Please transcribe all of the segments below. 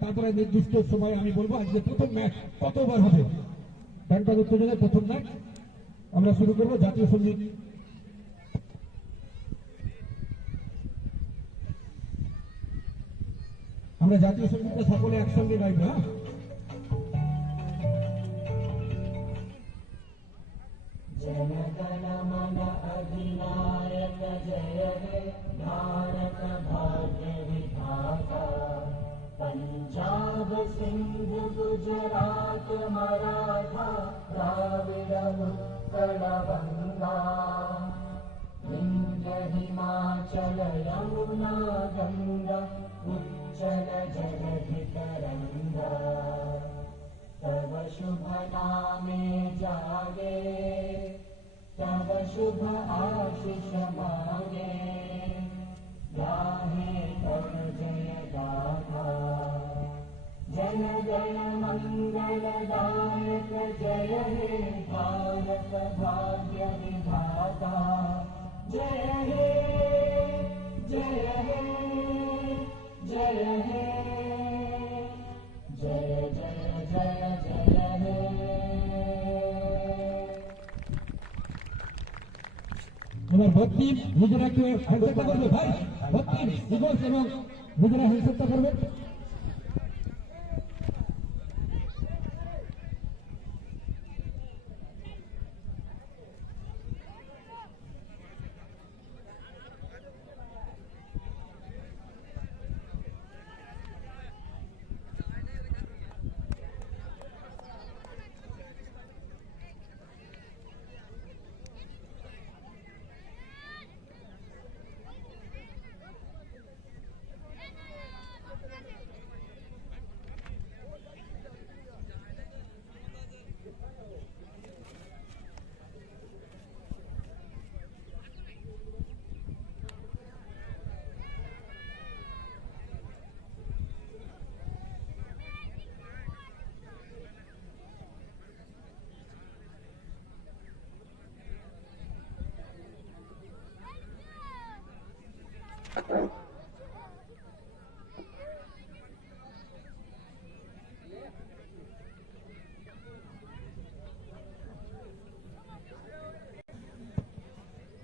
তারপরে নির্দিষ্ট সময় আমি বলবো আজকে প্রথম ম্যাচ কত ওভার হবে। ব্যাংকক উত্তেজনার প্রথম ম্যাচ আমরা শুরু করবো। জাতীয় সঙ্গীত আমরা জাতীয় সঙ্গীতটা সকলে একসঙ্গে গাইবো। হ্যাঁ, जनगण मन अधिनायक जय हे भारत भाग्य विधाता। पंजाब सिंध गुजरात मराठा द्राविड उत्कल गंगा। विंध्य हिमाचल यमुना गंगा उच्चल जलधि तरंगा। तव शुभ नामे जागे तव शुभ आशीष मांगे। गाहे तव जय गाथा जन गण मंगल दायक जय हे भारत भाग्य विधाता। जय हे जय हे जय हे जय जय जय जय हे। এবার ভর্তি নিজেরা একটু হ্যান্ডশেকটা করবে ভাই। ভর্তি ইগলস এবং নিজেরা হ্যান্ডশেকটা করবে।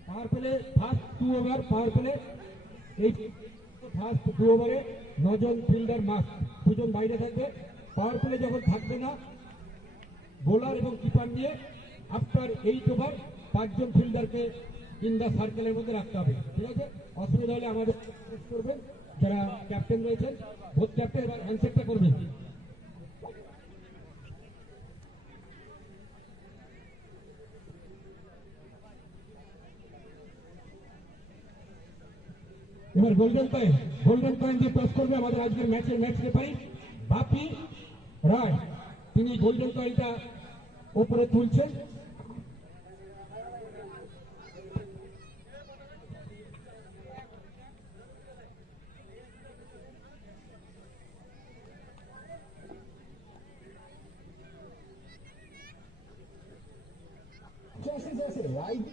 Power play first 2 over power play. এই ফার্স্ট 2 ওভারে 9 জন ফিল্ডার মাস্ট, 2 জন বাইরে থাকবে। পাওয়ার প্লে যখন থাকবে না বোলার এবং কিপার নিয়ে আফটার 8 ওভার 5 জন ফিল্ডারকে ইন দা সার্কেলের মধ্যে রাখতে হবে। ঠিক আছে, অসুবিধা হলে আমাদের করবেন যারা ক্যাপ্টেন রয়েছেন। ভোট ক্যাপ্টেন এবার হ্যান্ডশেকটা করবেন। এবার গোল্ডেন কয়েন দিয়ে টস করবে আমাদের আজকের ম্যাচের ম্যাচ রেফারি বাপি রায়। তিনি গোল্ডেন কয়েনটা ওপরে তুলছেন। রাইট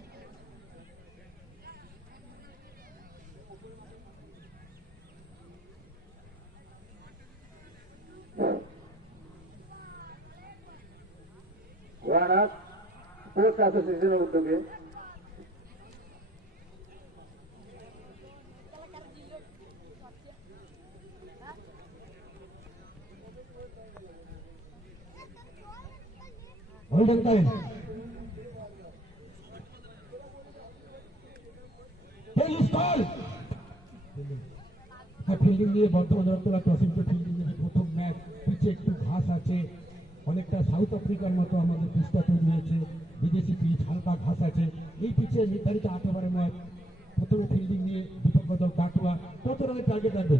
রানার স্পোর্টস অ্যাসোসিয়েশনের উদ্যোগে গোল্ডেন কয়েন ফিল্ডিং নিয়ে বর্তমান জগতলা টসিংকে ফিল্ডিং নিয়ে প্রথম ম্যাচ। পিচে একটু ঘাস আছে, অনেকটা সাউথ আফ্রিকার মতো আমাদের পিচটা তৈরি হয়েছে। বিদেশি পিচ, হালকা ঘাস আছে। এই পিচে নির্ধারিত 8 ওভারের ম্যাচ। প্রথমে ফিল্ডিং নিয়ে বিপক্ষ দল কাটুয়া। কত রানের টার্গেট রাখবে?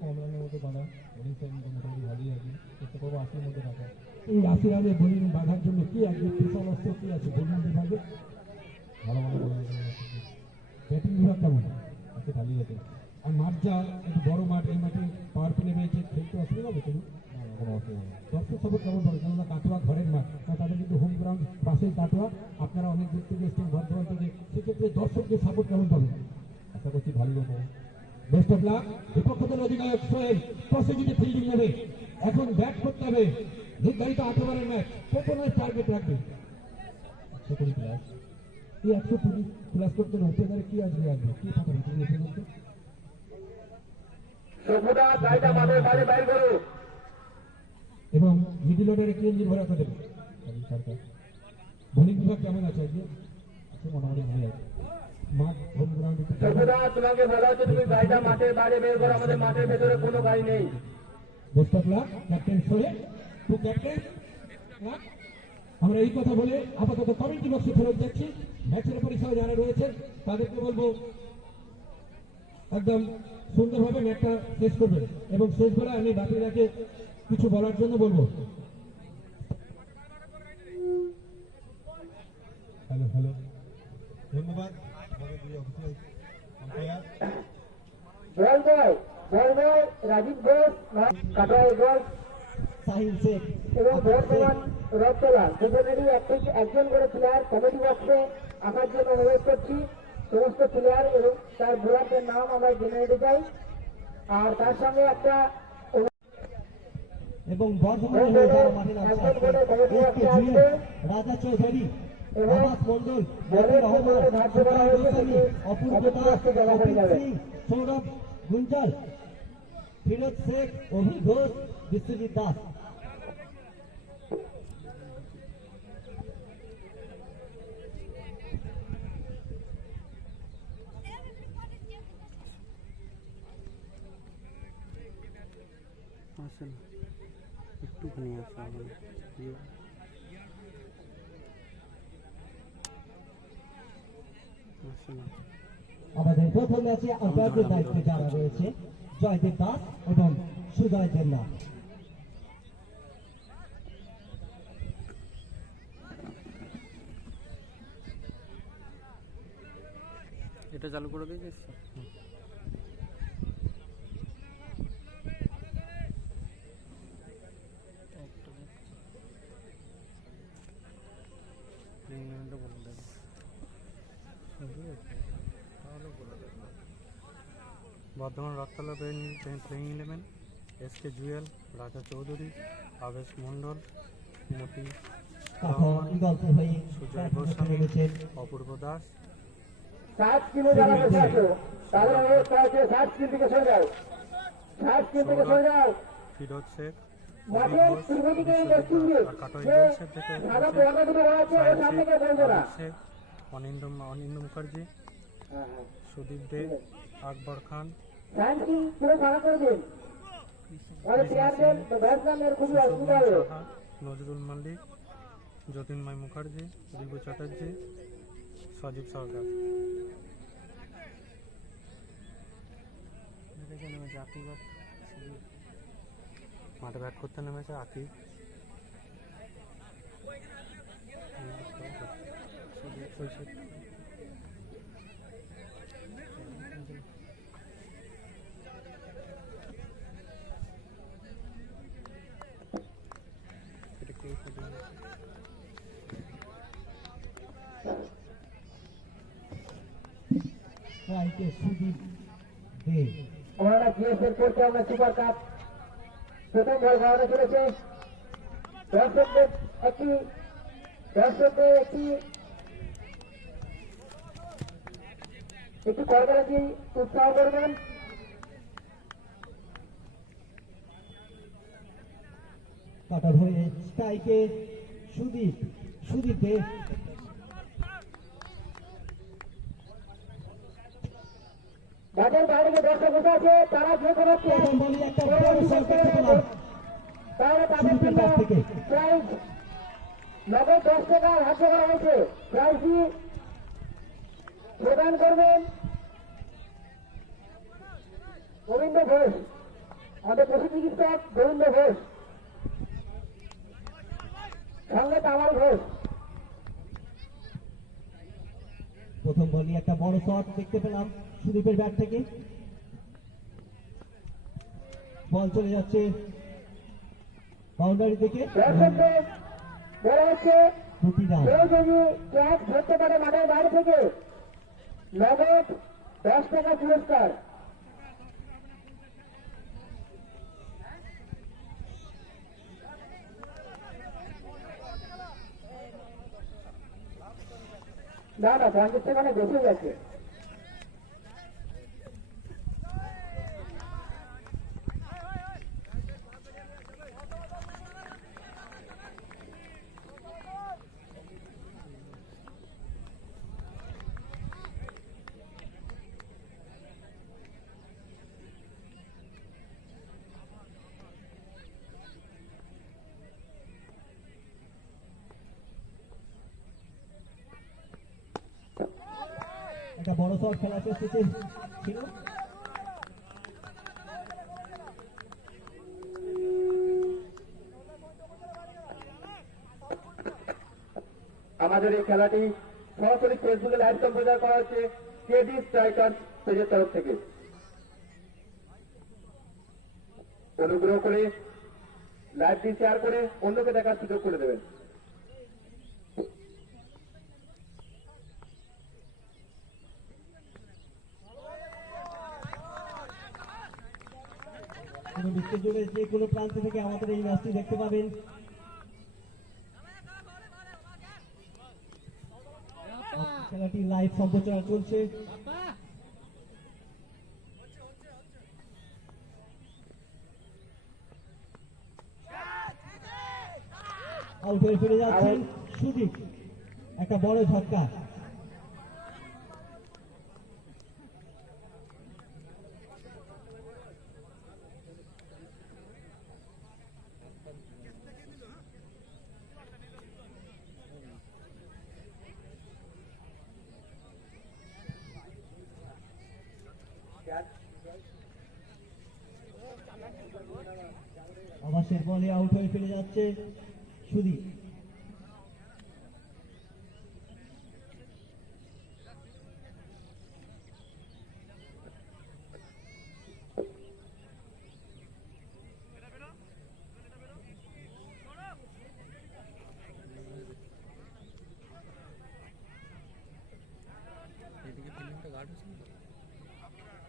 কম রানের মধ্যে বাঁধা, বোলিং সাইড মোটামুটি ভালোই আছে, চেষ্টা করবো 80-এর মধ্যে রাখা। এই 80 রানে বোলিং বাঁধার জন্য কি আজকে স্পেশাল অস্ত্র কি আছে বোলিং বিভাগে? ভালো ভালো বোলিং ব্যাটিং বিভাগ কেমন আছে, ভালোই আছে। আর মাঠ যা একটু বড় মাঠ, এই মাঠে পাওয়ার প্লে রয়েছে, খেলতে অসুবিধা হবে তুমি? কোনো অসুবিধা নেই। দর্শক সবর কেমন পাবে? কেননা কাটোয়া ঘরের মাঠ, তাদের কিন্তু হোম গ্রাউন্ড পাশেই কাটোয়া। আপনারা অনেক দূর থেকে এসছেন, বর্ধমান থেকে, সেক্ষেত্রে দর্শকদের সাপোর্ট কেমন পাবে? আশা করছি ভালো রকম। Best of lakh. বিপক্ষ দলের অধিনায়ক সোহেল পজিটিভ ফিল্ডিং নেবে, এখন ব্যাট করতে হবে। নির্ধারিত 8 ওভারের ম্যাচ, 15 টার্গেট রাখবে। 120 প্লাস। এই 120 প্লাস করতে না ওপেনারে কি আসবে কি পাঠাবে তুমি এসে বলতে। সভ্যতা গাড়িটা মাঠের বাইরে বাইর করো। এবং মিডিল অর্ডারে কি ইঞ্জিন ভরা দেবে। সরকার বোলিং বিভাগ কেমন আছে আজকে? আছে মোটামুটি ভালো আছে। মাঠ হোম গ্রাউন্ড সভ্যতা তোমাকে বলা হচ্ছে তুমি গাড়িটা মাঠের বাইরে বের করো, আমাদের মাঠের ভেতরে কোনো গাড়ি নেই। Best of luck captain Sohel to captain. আমরা এই কথা বলে আপাতত কমিটি বক্সে ফেরত যাচ্ছি। ম্যাচের পরিসরে যারা রয়েছেন তাদেরকে বলবো একদম সুন্দরভাবে ম্যাচটা শেষ করবেন এবং শেষ করে আমি বাকিরাকে কিছু বলার জন্য বলবো। হ্যালো হ্যালো, ধন্যবাদ আমাদের দুই অফিসিয়াল আম্পায়ার। বল বয় রাজীব ঘোষ, কাটাই ঘোষ সাহিল শেখ এবং বর্তমান রথতলা দুজনেরই একজন করে প্লেয়ার কমিটি বক্সে আসার জন্য অনুরোধ করছি। সমস্ত প্লেয়ার এবং তার বোলারদের নাম আমরা জেনে নিতে চাই। আর তার সঙ্গে একটা এবং বর্ধমানের হয়ে যারা মাঠে নামছে আজকে এসকে জুয়েল, রাজা চৌধুরী, আবাস মন্ডল, মতিউর রহমান, সুকাল গোস্বামী, অপূর্ব দাস, কপিল সিং, সৌরভ গুঞ্জাল, ফিরোজ শেখ, অভি ঘোষ, বিশ্বজিৎ দাস। একটুখানি আসা আমাদের প্রথম ম্যাচে আম্পায়ারদের দায়িত্বে যারা রয়েছে জয়দেব দাস এবং সুজয় দেবনাথ। এটা চালু করে দিয়েছিস? বর্ধমান রথতলা প্লেইং 11, এসকে জুয়েল, রাজা চৌধুরী, আবেশ মণ্ডল, মতি রহমান, সুজয় গোস্বামী, অপূর্ব দাস। 7 কিলো যারা বসে আছো তাদের অনুরোধ করা হচ্ছে 7 কিলো থেকে সরে যাও, 7 কিলো থেকে সরে যাও। ফিরোজ শেখ, মাঠের পূর্ব দিকে দক্ষিণ দিক যে সাদা পর্দা দুটো রয়েছে ওর সামনে কেউ বলবে না। শেখ, অনিন্দ মুখার্জি, সুদীপ দে, আকবর খান, ফ্যান্সি পুরো ফাঁকা করে দিন, ওর প্লেয়ারদের ব্যাটসম্যানদের খুবই অসুবিধা হবে। সাহা, নজরুল মল্লিক, জ্যোতির্ময় মুখার্জি, রিভু চ্যাটার্জি, সজীব সরকার। মাঠে ব্যাট করতে নেমেছে আকিব, রাইটে সুদীপ দে। আমরা জিএসএল করতে আমরা সুপার কাপ প্রথম বল খাওয়ানো চলেছে। দর্শকদের একটু করবেন, উৎসাহ করবেন। কাটা ধরে স্ট্রাইকে সুদীপ দে। মাঠের বাইরে যে দর্শক বসে আছে তারা যে কোনো প্রথম বলই একটা বড় শট দেখতে পেলাম তাহলে তাদের সুদীপের জন্য কাছ থেকে। প্রাইজ নগদ 10 টাকা হাতে করা হয়েছে। প্রাইজটি প্রদান করবেন গোবিন্দ ঘোষ, আমাদের পশু চিকিৎসক গোবিন্দ ঘোষ, সঙ্গে তামাল ঘোষ। প্রথম বলই একটা বড় শট দেখতে পেলাম সুদীপের ব্যাট থেকে। বল চলে যাচ্ছে বাউন্ডারি থেকে। দর্শকদের বলা হচ্ছে দুটি রান। কেউ যদি ক্যাচ ধরতে পারে মাঠের বাইরে থেকে নগদ 10 টাকা পুরস্কার। না না 50 থেকে অনেক বেশি গেছে। একটা বড় শট খেলার চেষ্টা ছিল। আমাদের এই খেলাটি সরাসরি ফেসবুকে লাইভ সম্প্রচার করা হচ্ছে কেডি স্ট্রাইকার পেজের তরফ থেকে। অনুগ্রহ করে লাইভটি শেয়ার করে অন্যকে দেখার সুযোগ করে দেবেন। বিশ্বজুড়ে যে কোনো প্রান্ত থেকে আমাদের এই ম্যাচটি দেখতে পাবেন। খেলাটি লাইভ সম্প্রচার চলছে। আউট হয়ে ফিরে যাচ্ছেন সুদীপ, একটা বড় ঝটকা। আবাসের বলে আউট হয়ে ফিরে যাচ্ছে সুদীপ। এদিকে ফিল্ডিংটা গার্ড হচ্ছে না,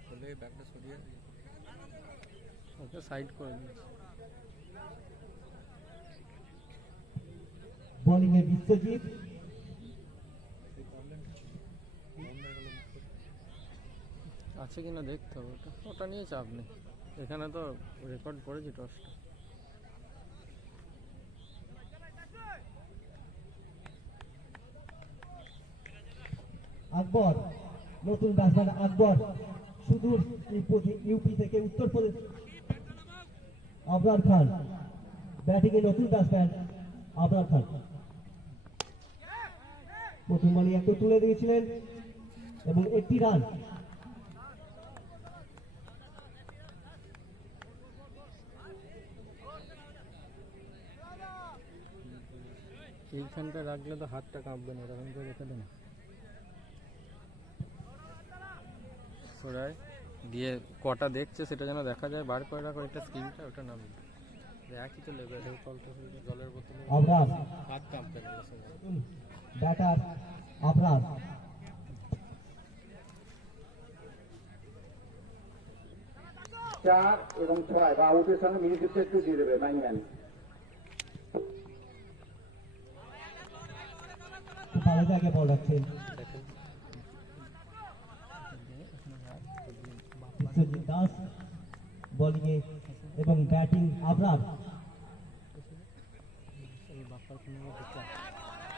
বলে ব্যাগটা সরিয়ে ওকে সাইড করে দিয়েছে। বোলিং এ বিশ্বজিৎ, আছে কিনা দেখতে হবে, ওটা ওটা নিয়ে চাপ নেই, এখানে তো রেকর্ড করেছি টসটা। আকবর, নতুন ব্যাটসম্যান আকবর, সুদূর ইউপি থেকে উত্তরপ্রদেশ। আবরার খান ব্যাটিং এ নতুন ব্যাটসম্যান আবরার খান। প্রথম বলে একটু তুলে দিয়েছিলেন এবং একটি রান। এইখানটা রাখলে তো হাতটা কাঁপবে না, এরকম করে রেখে দেন সরাই দিয়ে কটা দেখছে সেটা যেন দেখা যায়, বার করে রাখো এটা স্ক্রিনটা, ওটা নামবে একই তো লেবে জলের বোতলে আবরার, হাত কাঁপবে না ব্যাটার আবরার। 4 এবং 6 বা আউটের সঙ্গে মিনিট একটু দিয়ে দেবে 9 রান। ভালো জায়গায় বল রাখছেন বিশ্বজিৎ দাস, বোলিং এ এবং ব্যাটিং আবরার।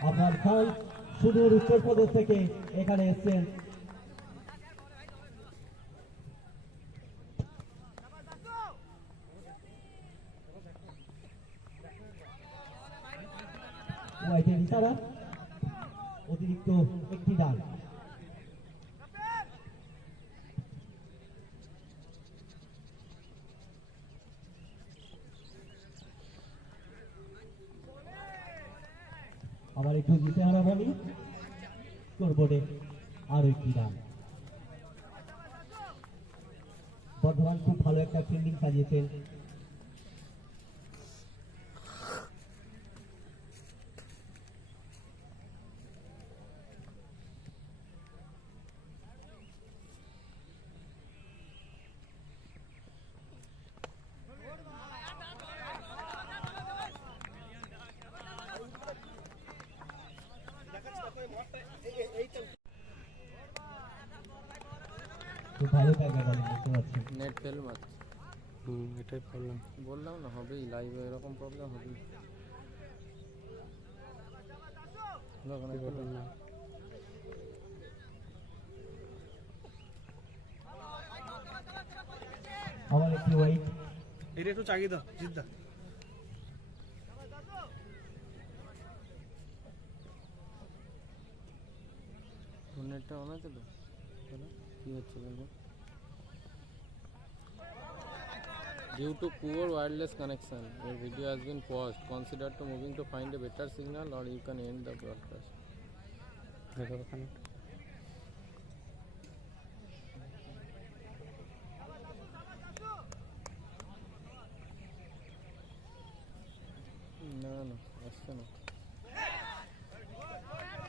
আবরার খান সুদূর উত্তরপ্রদেশ থেকে এখানে এসেছেন। ওয়াইডের ইশারা, অতিরিক্ত একটি রান। আবার একটু জিতে হারা বলি, স্কোরবোর্ডে আরো একটি রান। বর্ধমান খুব ভালো একটা ফিল্ডিং সাজিয়েছেন। ভালো থাকে বলে বুঝতে পারছি। নেট ফেল মারছে। এটাই প্রবলেম। বললাম না হবেই, লাইভে এরকম প্রবলেম হবেই। না আমার একটু ওয়াইট এটা একটু চাগিয়ে দাও জিদ্দা। নেটটা অন আছে তো? কি হচ্ছে বলবো? Due to poor wireless connection, your video has been paused. Consider to moving to find a better signal, or you can end the broadcast. না না আসছে না।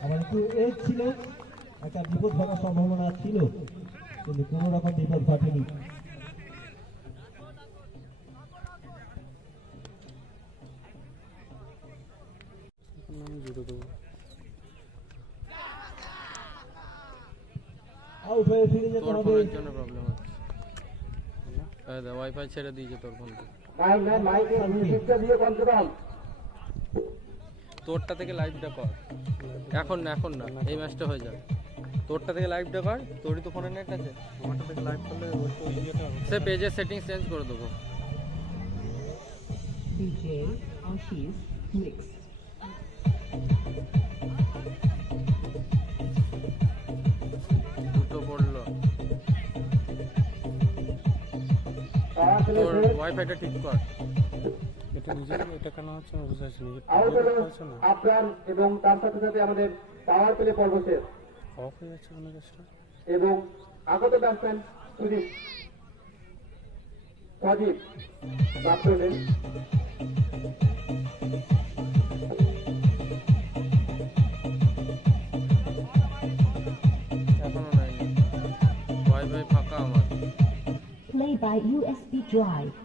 আমার একটু এজ ছিল, একটা বিপদ ঘটার সম্ভাবনা ছিল, কিন্তু কোনো রকম বিপদ ঘটেনি। আমি জুড়ে দেবো। আউট হয়ে ফিরে যেতে তোর হবে। ফোনের জন্য প্রবলেম হচ্ছে। ওয়াইফাই ছেড়ে দিয়েছে তোর ফোন থেকে। মাইকে মিউজিকটা দিয়ে কমসে কম তোরটা থেকে লাইভটা কর। এখন না এখন না, এই ম্যাচটা হয়ে যাবে। তোরটা থেকে লাইভটা কর, তোরই তো ফোনে নেট আছে। আমারটা থেকে লাইভ করলে ওই তো ইয়েটা সে পেজের সেটিংস চেঞ্জ করে দেবো। DJ Ashish Mix. দুটো পড়লো। পাওয়ার প্লে তোর শেষ। ওয়াইফাইটা ঠিক কর। এটা নিজে এটা কেন হচ্ছে আমি বুঝতে পারছি না। আউট হলো পারছো না, আফগান এবং তার সাথে সাথে আমাদের পাওয়ার প্লে পর্ব শেষ অফ হয়ে যাচ্ছে অনেক কাজটা। এবং আগত ব্যাটসম্যান সুদীপ সজীব প্রাপ্ত হলেন। এখনো নাই, ওয়াইফাই ফাঁকা আমার। Play by USB drive.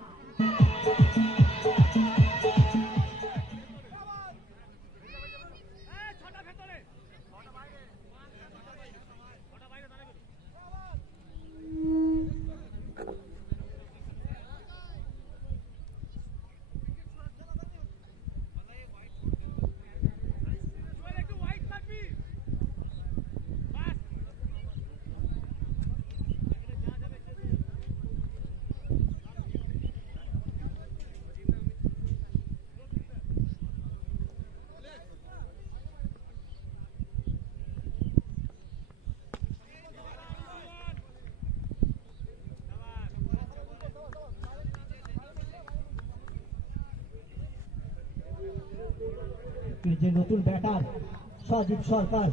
যে নতুন ব্যাটার সজীব সরকার,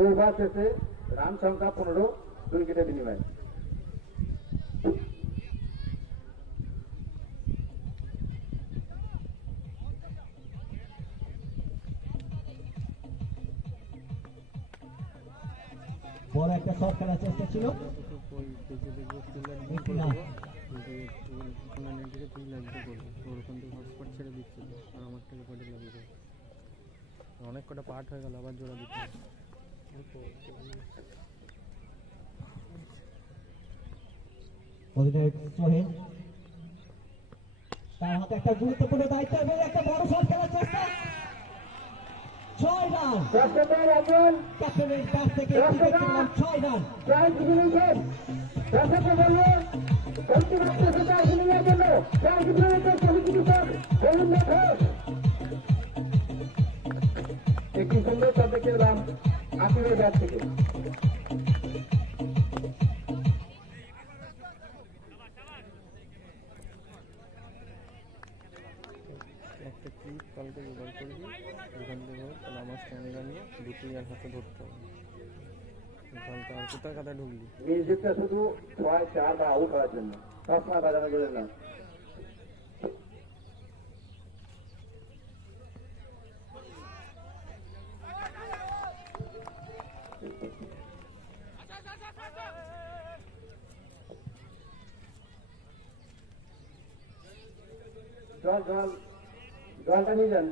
ওভার শেষে রান সংখ্যা 15, 2 উইকেটের বিনিময়ে। বড় একটা শট খেলার চেষ্টা ছিল, ওই পেজে দেখবো তুই লাইভ একটি করে না। দেবো, কিন্তু তোর ফোনের নেট থেকে তুই লাইভটা করবি। তোর ওখান থেকে হটস্পট ছেড়ে দিচ্ছে তো, আর আমার থেকে কটে লাগিয়ে দেবে। অনেক কটা পার্ট হয়ে গেল, আবার জোড়া দিতে হবে। অধিনায়ক সোহেল, তার হাতে একটা গুরুত্বপূর্ণ দায়িত্ব এবং একটা বড় শট খেলার চেষ্টা। 6 রান দর্শকের একজন ক্যাপ্টেনের কাছ থেকে একটি দেখলাম 6 রান। পয়েন্ট ডিভিশন দর্শককে বললো অন্তিমাত্র সেটা বিনিময়ের জন্য পয়েন্ট ডিভিশন সমিতির গোবিন্দ ঘোষ একটি সুন্দর শট দেখতে পেলাম আশিরের ব্যাট থেকে। একটা ক্লিপ কালকে জোগাড় করবি, যেখান থেকে হোক, তাহলে আমার ক্যামেরা নিয়ে দুটোই আর হাতে ধরতে হবে। কালকে আর কোথায় কাদায় ঢুকলি? মিউজিকটা শুধু 6, 4 বা আউট হওয়ার জন্য, সবসময় বাজানো যাবে না। জলটা নিয়ে যান।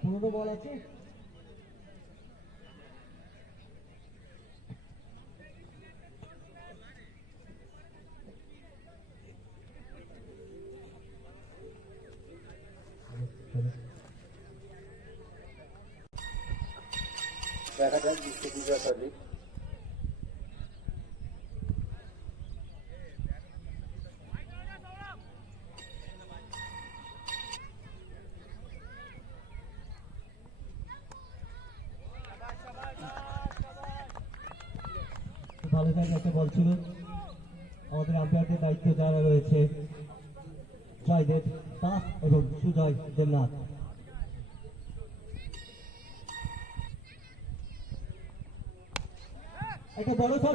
পুরনো বল আছে? দেখা যাক বিশ্ববিদ্যালয় সার্ভিস। ভালো জায়গায় একটা বল ছিল। আমাদের আম্পায়ারদের দায়িত্ব যারা রয়েছে জয়দেব দাস এবং সুজয় দেবনাথ। একটা বড় শট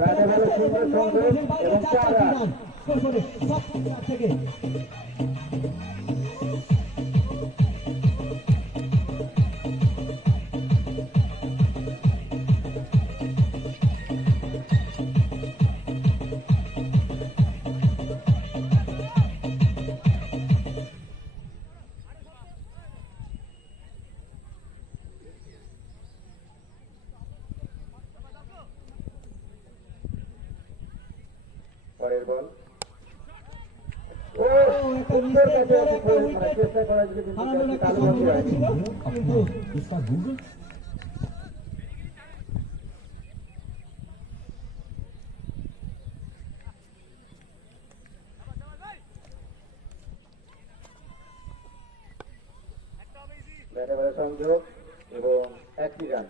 থেকে পরের বল। একটা mistake করে একটা wicket চেষ্টা করা যদি হারানোর একটা সম্ভাবনা ছিল, কিন্তু इसका गूगल ব্যাটে বলে সংযোগ এবং একটি রান।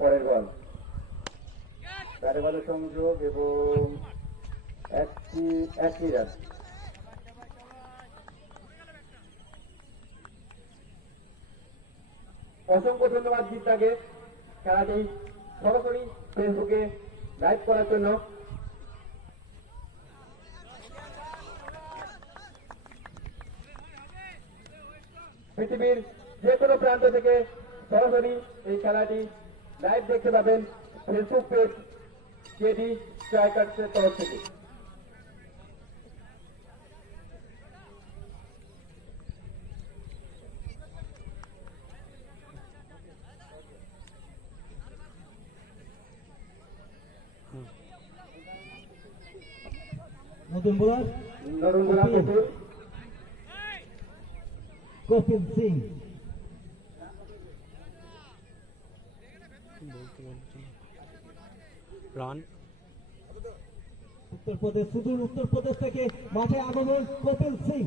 পরের বল, ব্যাটে বলে সংযোগ এবং একটি রান। অসংখ্য ধন্যবাদ জিৎদাকে খেলাটি সরাসরি ফেসবুকে লাইভ করার জন্য। পৃথিবীর যে কোনো প্রান্ত থেকে সরাসরি এই খেলাটি লাইভ দেখতে পাবেন ফেসবুক পেজ কেডি স্ট্রাইকার্সের তরফ থেকে। নতুন বোলার নতুন বোলার কপিল সিং। রান উত্তরপ্রদেশ, সুদূর উত্তরপ্রদেশ থেকে মাঠে আগমন কপিল সিং।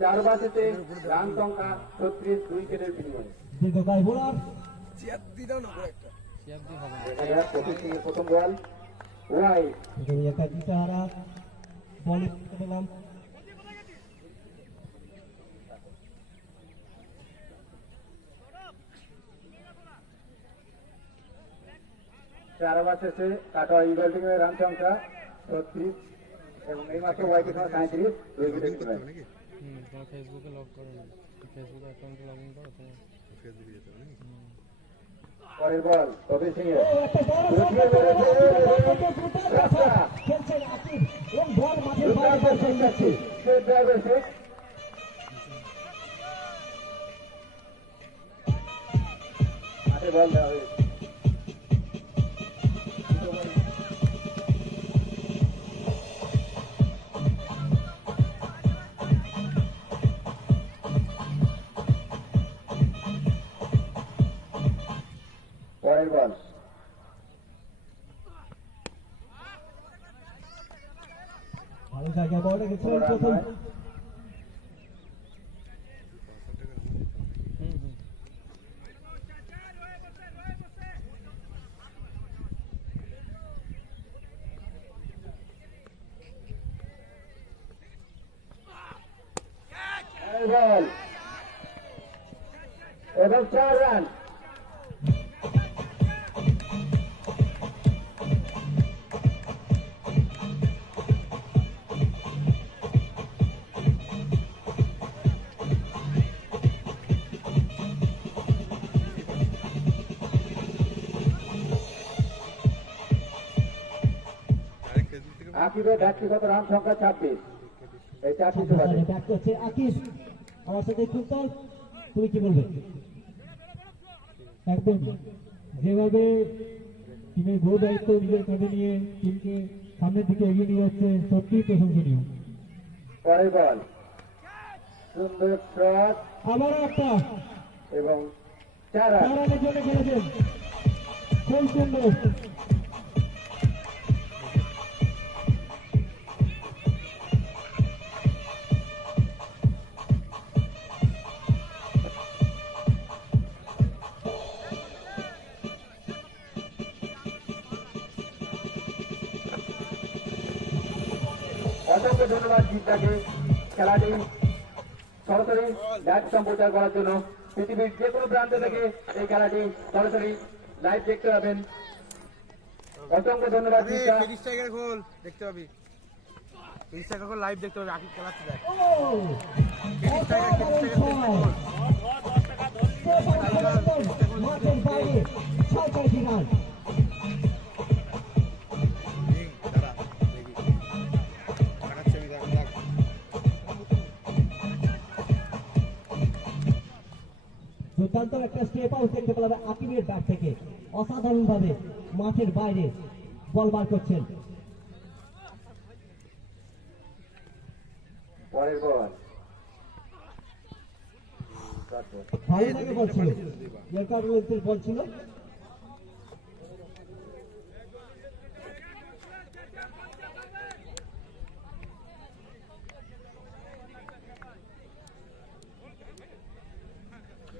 চার বাসেতে রান সংখ্যা 36, উইকেটের বিনিময়ে। দীর্ঘকায় বোলার প্রথম বল ওয়াইড। এখানে একটা দিশাহারা বলে পেলাম। চার ওভার শেষে কাটোয়া ইগল টিমের রান সংখ্যা 36 এবং এই মাত্র ওয়াইকেট 37, উইকেটের বিনিময়ে। তোমার ফেসবুকে লগ করো না, ফেসবুক অ্যাকাউন্টে লগ ইন করো তোমার ফেসবুকে যেতে হবে নাকি? পরের বল কপিল সিং এর একটা বড় খেলছেন আকিব এবং বল মাঠের বাইরে পৌঁছে যাচ্ছে। মাঠে বল দেওয়া হয়েছে। পরের বল ভালো জায়গায় বলটা গেছিলেন প্রথম বল এবং 4 রান আকিবের ব্যক্তিগত রান সংখ্যা 26 এই 4টি বাদে ব্যাট করছে আকিব আমার সাথে কুন্তল তুমি কি বলবে একদম যেভাবে টিমের গো দায়িত্ব নিজের কাঁধে নিয়ে টিমকে সামনের দিকে এগিয়ে নিয়ে যাচ্ছে সত্যিই প্রশংসনীয়। পরের বল সুন্দর শট আবারও একটা এবং 4 রান রানের জন্য খেলেছেন, খুব সুন্দর। অসংখ্য ধন্যবাদ জিদ্দাকে খেলাটি সরাসরি লাইভ সম্প্রচার করার জন্য। পৃথিবীর যে কোনো প্রান্ত থেকে এই খেলাটি সরাসরি লাইভ দেখতে পাবেন। অসংখ্য ধন্যবাদ জিদ্দা। ফিনিশ টাইগার গোল দেখতে পাবি, ফিনিশ টাইগার গোল লাইভ দেখতে পাবি, আকিব খেলাচ্ছে দেখ। মাঠের বাইরে 6টি রান দাঁড়া দেখি দেখাচ্ছি আমি, দেখ দেখ দুর্দান্ত একটা স্টেপ আউট দেখতে পেলাম আকিবের ব্যাট থেকে, অসাধারণ ভাবে মাঠের বাইরে বল বার করছেন। পরের বল ভালো লাগে বল ছিল, ইয়ের বল ছিল।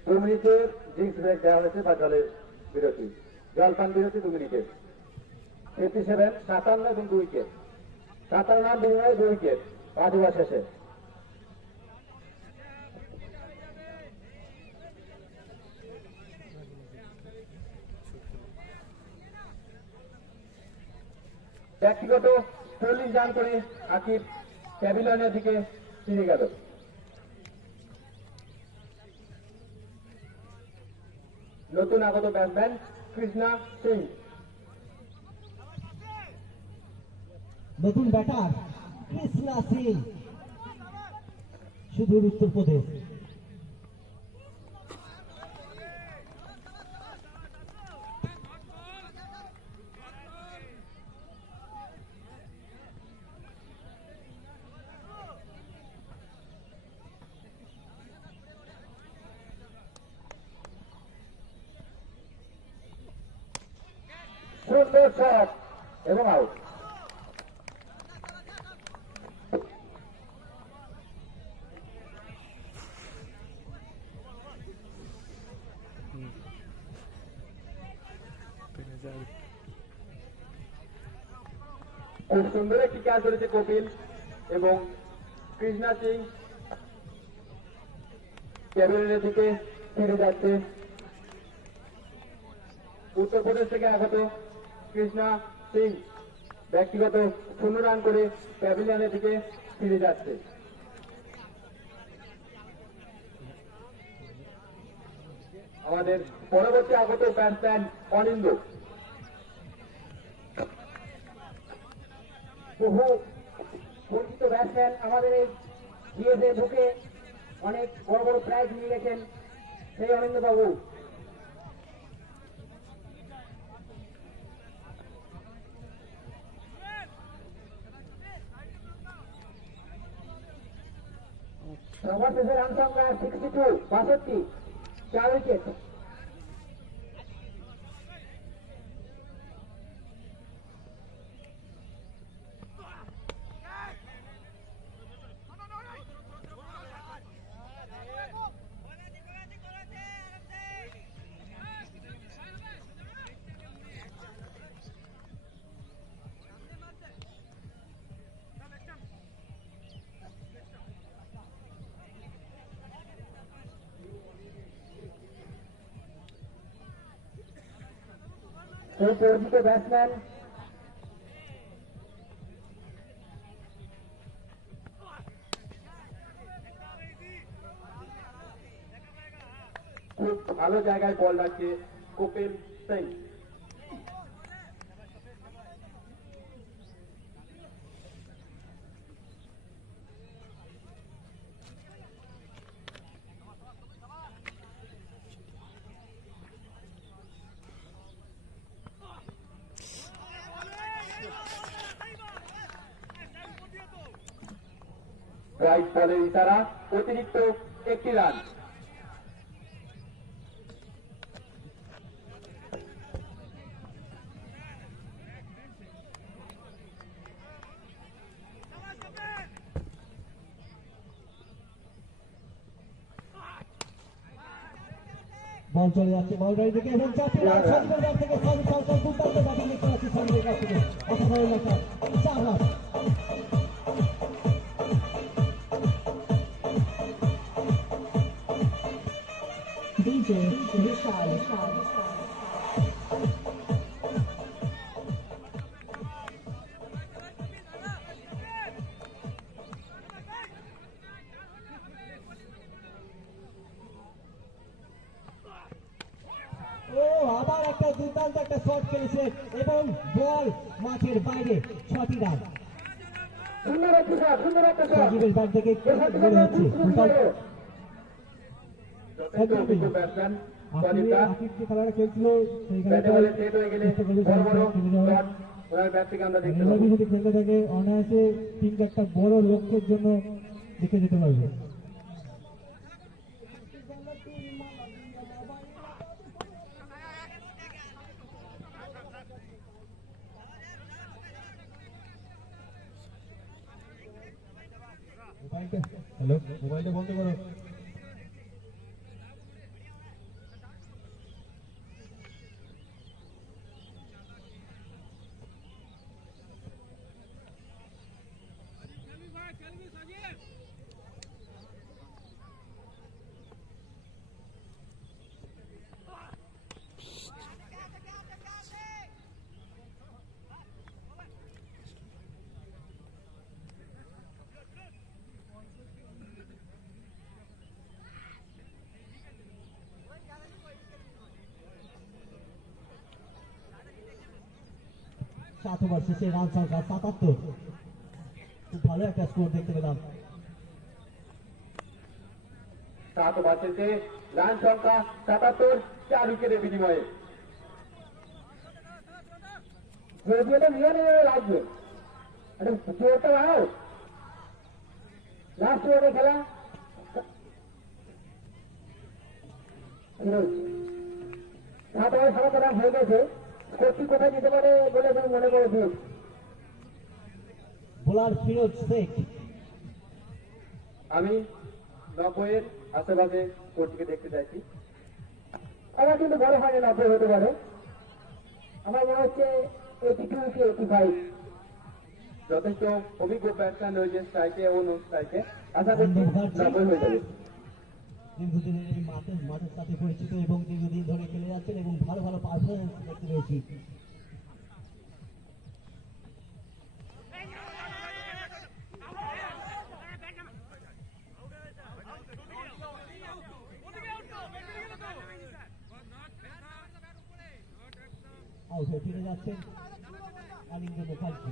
দু মিনিটের ড্রিঙ্কস ব্রেক দেওয়া হয়েছে বা জলের বিরতি, জলপান বিরতি 2 মিনিটের। 57, 57 এবং 2 উইকেট, 57 রান বিনিময়ে 2 উইকেট 5 ওভার শেষে। ব্যক্তিগত 40 রান করে আকিব প্যাভিলিয়নের দিকে ফিরে গেল। নতুন আগত ব্যাটসম্যান কৃষ্ণা সিং। নতুন ব্যাটার কৃষ্ণা সিং, সুদূর উত্তরপ্রদেশ। সুন্দর শট এবং আউট। খুব সুন্দর একটি ক্যাচ ধরেছে কপিল এবং কৃষ্ণা সিং প্যাভিলিয়নের দিকে ফিরে যাচ্ছে। উত্তরপ্রদেশ থেকে আগত কৃষ্ণা সিং ব্যক্তিগত 0 রান করে প্যাভিলিয়নের দিকে ফিরে যাচ্ছে। আমাদের পরবর্তী আগত ব্যাটসম্যান অনিন্দ, বহু পরিচিত ব্যাটসম্যান, আমাদের এই জিএসএ বুকে অনেক বড় বড় প্রাইজ নিয়ে গেছেন সেই অনিন্দ বাবু। সর্বশেষে রান সংখ্যা 62, 62, 4 উইকেট। সেই পরিচিত ব্যাটসম্যান খুব ভালো জায়গায় বল রাখছে কোপেল সিং। রাইট বলের ইশারা, অতিরিক্ত একটি রান। বল চলে যাচ্ছে বাউন্ডারি দিকে এবং চারটি রান সঞ্জয় ব্যাট থেকে সাউথ সরকার দুর্দান্ত ব্যাটিং দেখতে পাচ্ছি সঞ্জয়ের কাছ থেকে অসাধারণ একটা 4 রান। DJ Vishal. ও আবার একটা দুর্দান্ত একটা শট খেলেছে এবং বল মাঠের বাইরে 6টি রান। সুন্দর একটা শট, সুন্দর একটা শট। সজীবের ব্যাট থেকে মনে হচ্ছে যথেষ্ট অভিজ্ঞ ব্যাটসম্যান সজীব দা। আকিব যে খেলাটা খেলছিল সেইখানে ব্যাটে বলে সেট হয়ে গেলে বড় বড় শট ওনার ব্যাট থেকে আমরা দেখতে পাবো। যদি খেলতে থাকে অনায়াসে 3-4টা বড় লক্ষ্যের জন্য দেখে যেতে পারবে। হ্যালো, মোবাইলটা বন্ধ করো। সাত ওভার শেষে রান সংখ্যা 77। খুব ভালো একটা স্কোর দেখতে পেলাম। 7 ওভার শেষে রান সংখ্যা 77, 4 উইকেটের বিনিময়ে। রেডিওটা নিয়ে নেবে লাগবে, আরে জোরটা বাড়াও। লাস্ট ওভারে খেলা 7 ওভার 7 রান হয়ে গেছে। কোচি কোথায় যেতে পারে বলে আমি মনে করেছি। বোলার ফিরোজ শেখ। আমি 90-এর আশেপাশে কোচকে দেখতে চাইছি। আমার কিন্তু বড় হয়নি, 90 হতে পারে। আমার মনে হচ্ছে 82 কি 85। যথেষ্ট অভিজ্ঞ ব্যাটসম্যান রয়েছে স্ট্রাইকে ও নন স্ট্রাইকে। আশা করছি 90 হয়ে যাবে। দীর্ঘদিনের এই মাঠের সাথে পরিচিত এবং দীর্ঘদিন ধরে খেলে যাচ্ছেন এবং ভালো ভালো পারফরমেন্স দেখতে পেয়েছি। আউট হয়ে ফিরে যাচ্ছেন অনিন্দ মুখার্জি।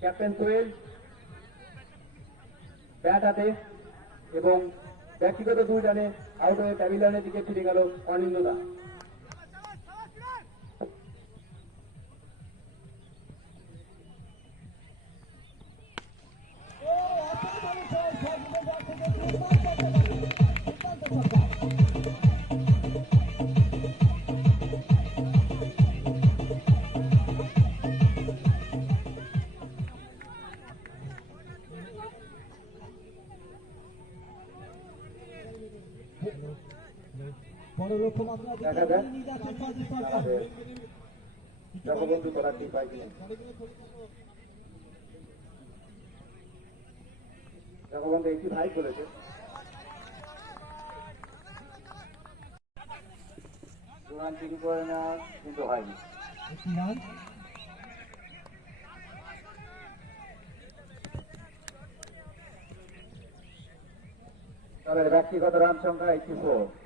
ক্যাপ্টেন সোহেল ব্যাট হাতে এবং ব্যক্তিগত 2 রানে আউট হয়ে প্যাভিলিয়নের দিকে ফিরে গেল অনিন্দদা। এবারে লক্ষ্যমাত্রা দেখা যাক। নিয়ে যাচ্ছে সঞ্জয় সরকার। আমাদের জগবন্ধু করার টিম পাই কিনা জগবন্ধু 85 করেছে রান শুরু করে না কিন্তু হয়নি একটি রান তাদের ব্যক্তিগত রান সংখ্যা 84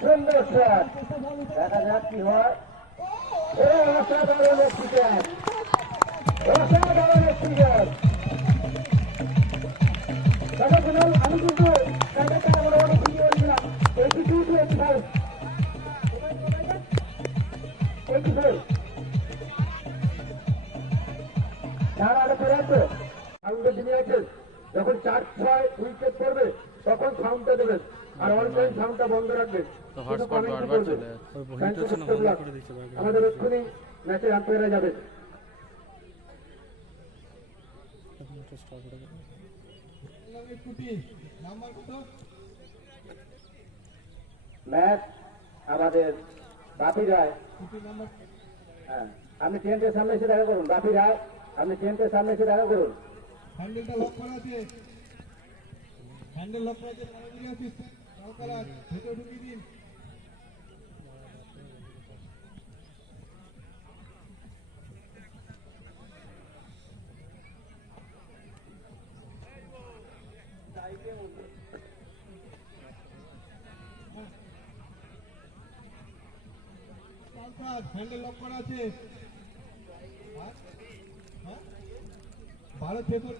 সুন্দর শট দেখা যাক কি হয় অসাধারণ একটি ক্যাচ অসাধারণ একটি ক্যাচ দাদা শুনুন আমি কিন্তু তাদের কাছে মোটামুটি ভিডিও দিলাম 82 to 85 84 যারা আগে ফেরে আছে সাউন্ডের দিনে আছে যখন 4-6 উইকেট পড়বে তখন সাউন্ডটা দেবেন আর অল টাইম সাউন্ডটা বন্ধ রাখবেন তো হটস্পট বারবার চলে যাচ্ছে ওই হিট হচ্ছে না বন্ধ করে দিচ্ছে বারবার আমাদের এক্ষুনি ম্যাচের আম্পায়াররা যাবে স্টপ করে দেবে। নাম্বার কত ম্যাচ আমাদের বাপি রায় কুটি নাম্বার হ্যাঁ আপনি টেন্টের সামনে এসে দেখা করুন বাপি রায় আপনি টেন্টের সামনে এসে দেখা করুন হ্যান্ডেলটা লক করা আছে হ্যান্ডেল লক করা আছে সামনে দিকে আছিস কালকালা ভেতরে ঢুকিয়ে দিন হ্যান্ডেল লক করা আছে 12-63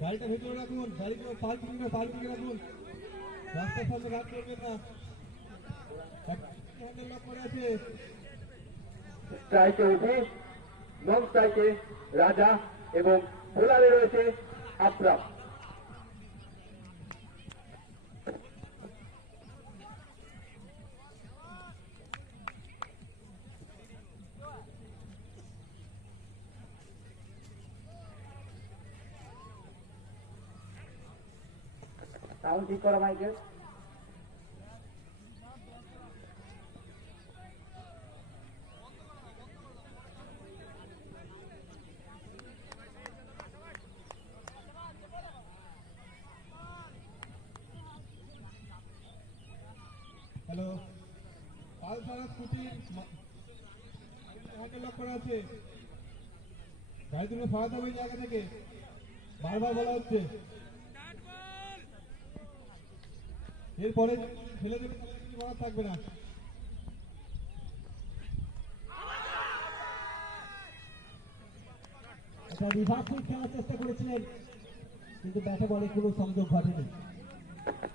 গাড়িটা ভেতরে রাখুন গাড়িগুলো পার্কিং রাখুন রাস্তার সামনে রাত করবেন না হ্যান্ডেল লক করে আছে স্ট্রাইকে উঠে নন স্ট্রাইকে রাজা এবং বোলারে রয়েছে আফরাফ সাউন্ড ঠিক করা Michael hello Pulsar scooty handle lock করা আছে গাড়ি দুটো সরাতে হবে এই জায়গা থেকে বারবার বলা হচ্ছে এরপরে ফেলে দেবে তাহলে কিছু বলার থাকবে না একটা রিভার্স সুইপ খেলার চেষ্টা করেছিলেন কিন্তু ব্যাটে বলে কোনো সংযোগ ঘটেনি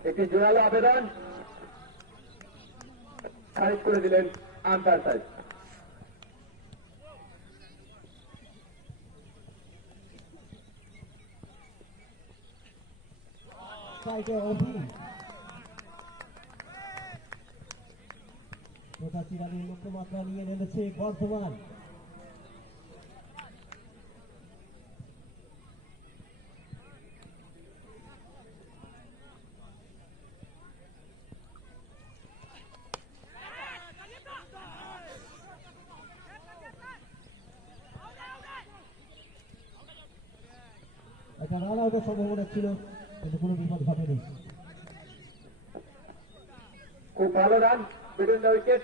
একটি জোরালো আবেদন খারিজ করে দিলেন আম্পায়ার সাহেব স্ট্রাইকে অভি পঁচাশি রানের লক্ষ্যমাত্রা নিয়ে নেমেছে বর্ধমান একটা রান আউটের সম্ভাবনা ছিল কিন্তু কোনো বিপদ ঘটেনি খুব ভালো রান বিটুইন দ্য উইকেট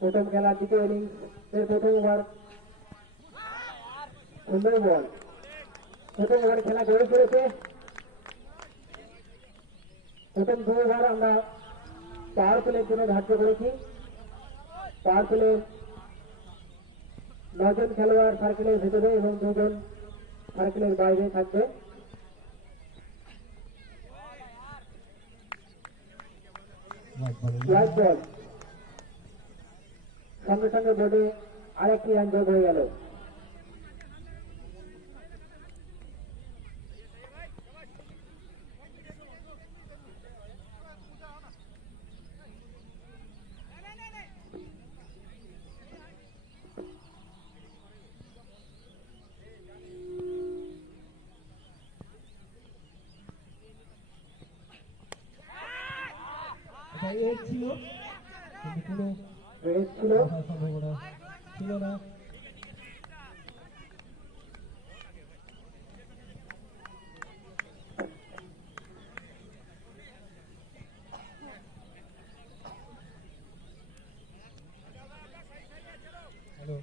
প্রথম খেলা দ্বিতীয় ইনিংস এর প্রথম ওভার সুন্দর বল প্রথম ওভার খেলা গড়ে পড়েছে প্রথম 2 ওভার আমরা পাওয়ার প্লের জন্য ধার্য করেছি পাওয়ার প্লে 9 জন খেলোয়াড় সার্কেলের ভেতরে এবং 2 জন সার্কেলের বাইরে থাকবে হোয়াইট বল সঙ্গে সঙ্গে বোর্ডে আরেকটি রান যোগ হয়ে গেল। এটা এর ছিল, কিন্তু কোনো রেস ছিল, আসার সম্ভাবনা ছিল না। হ্যালো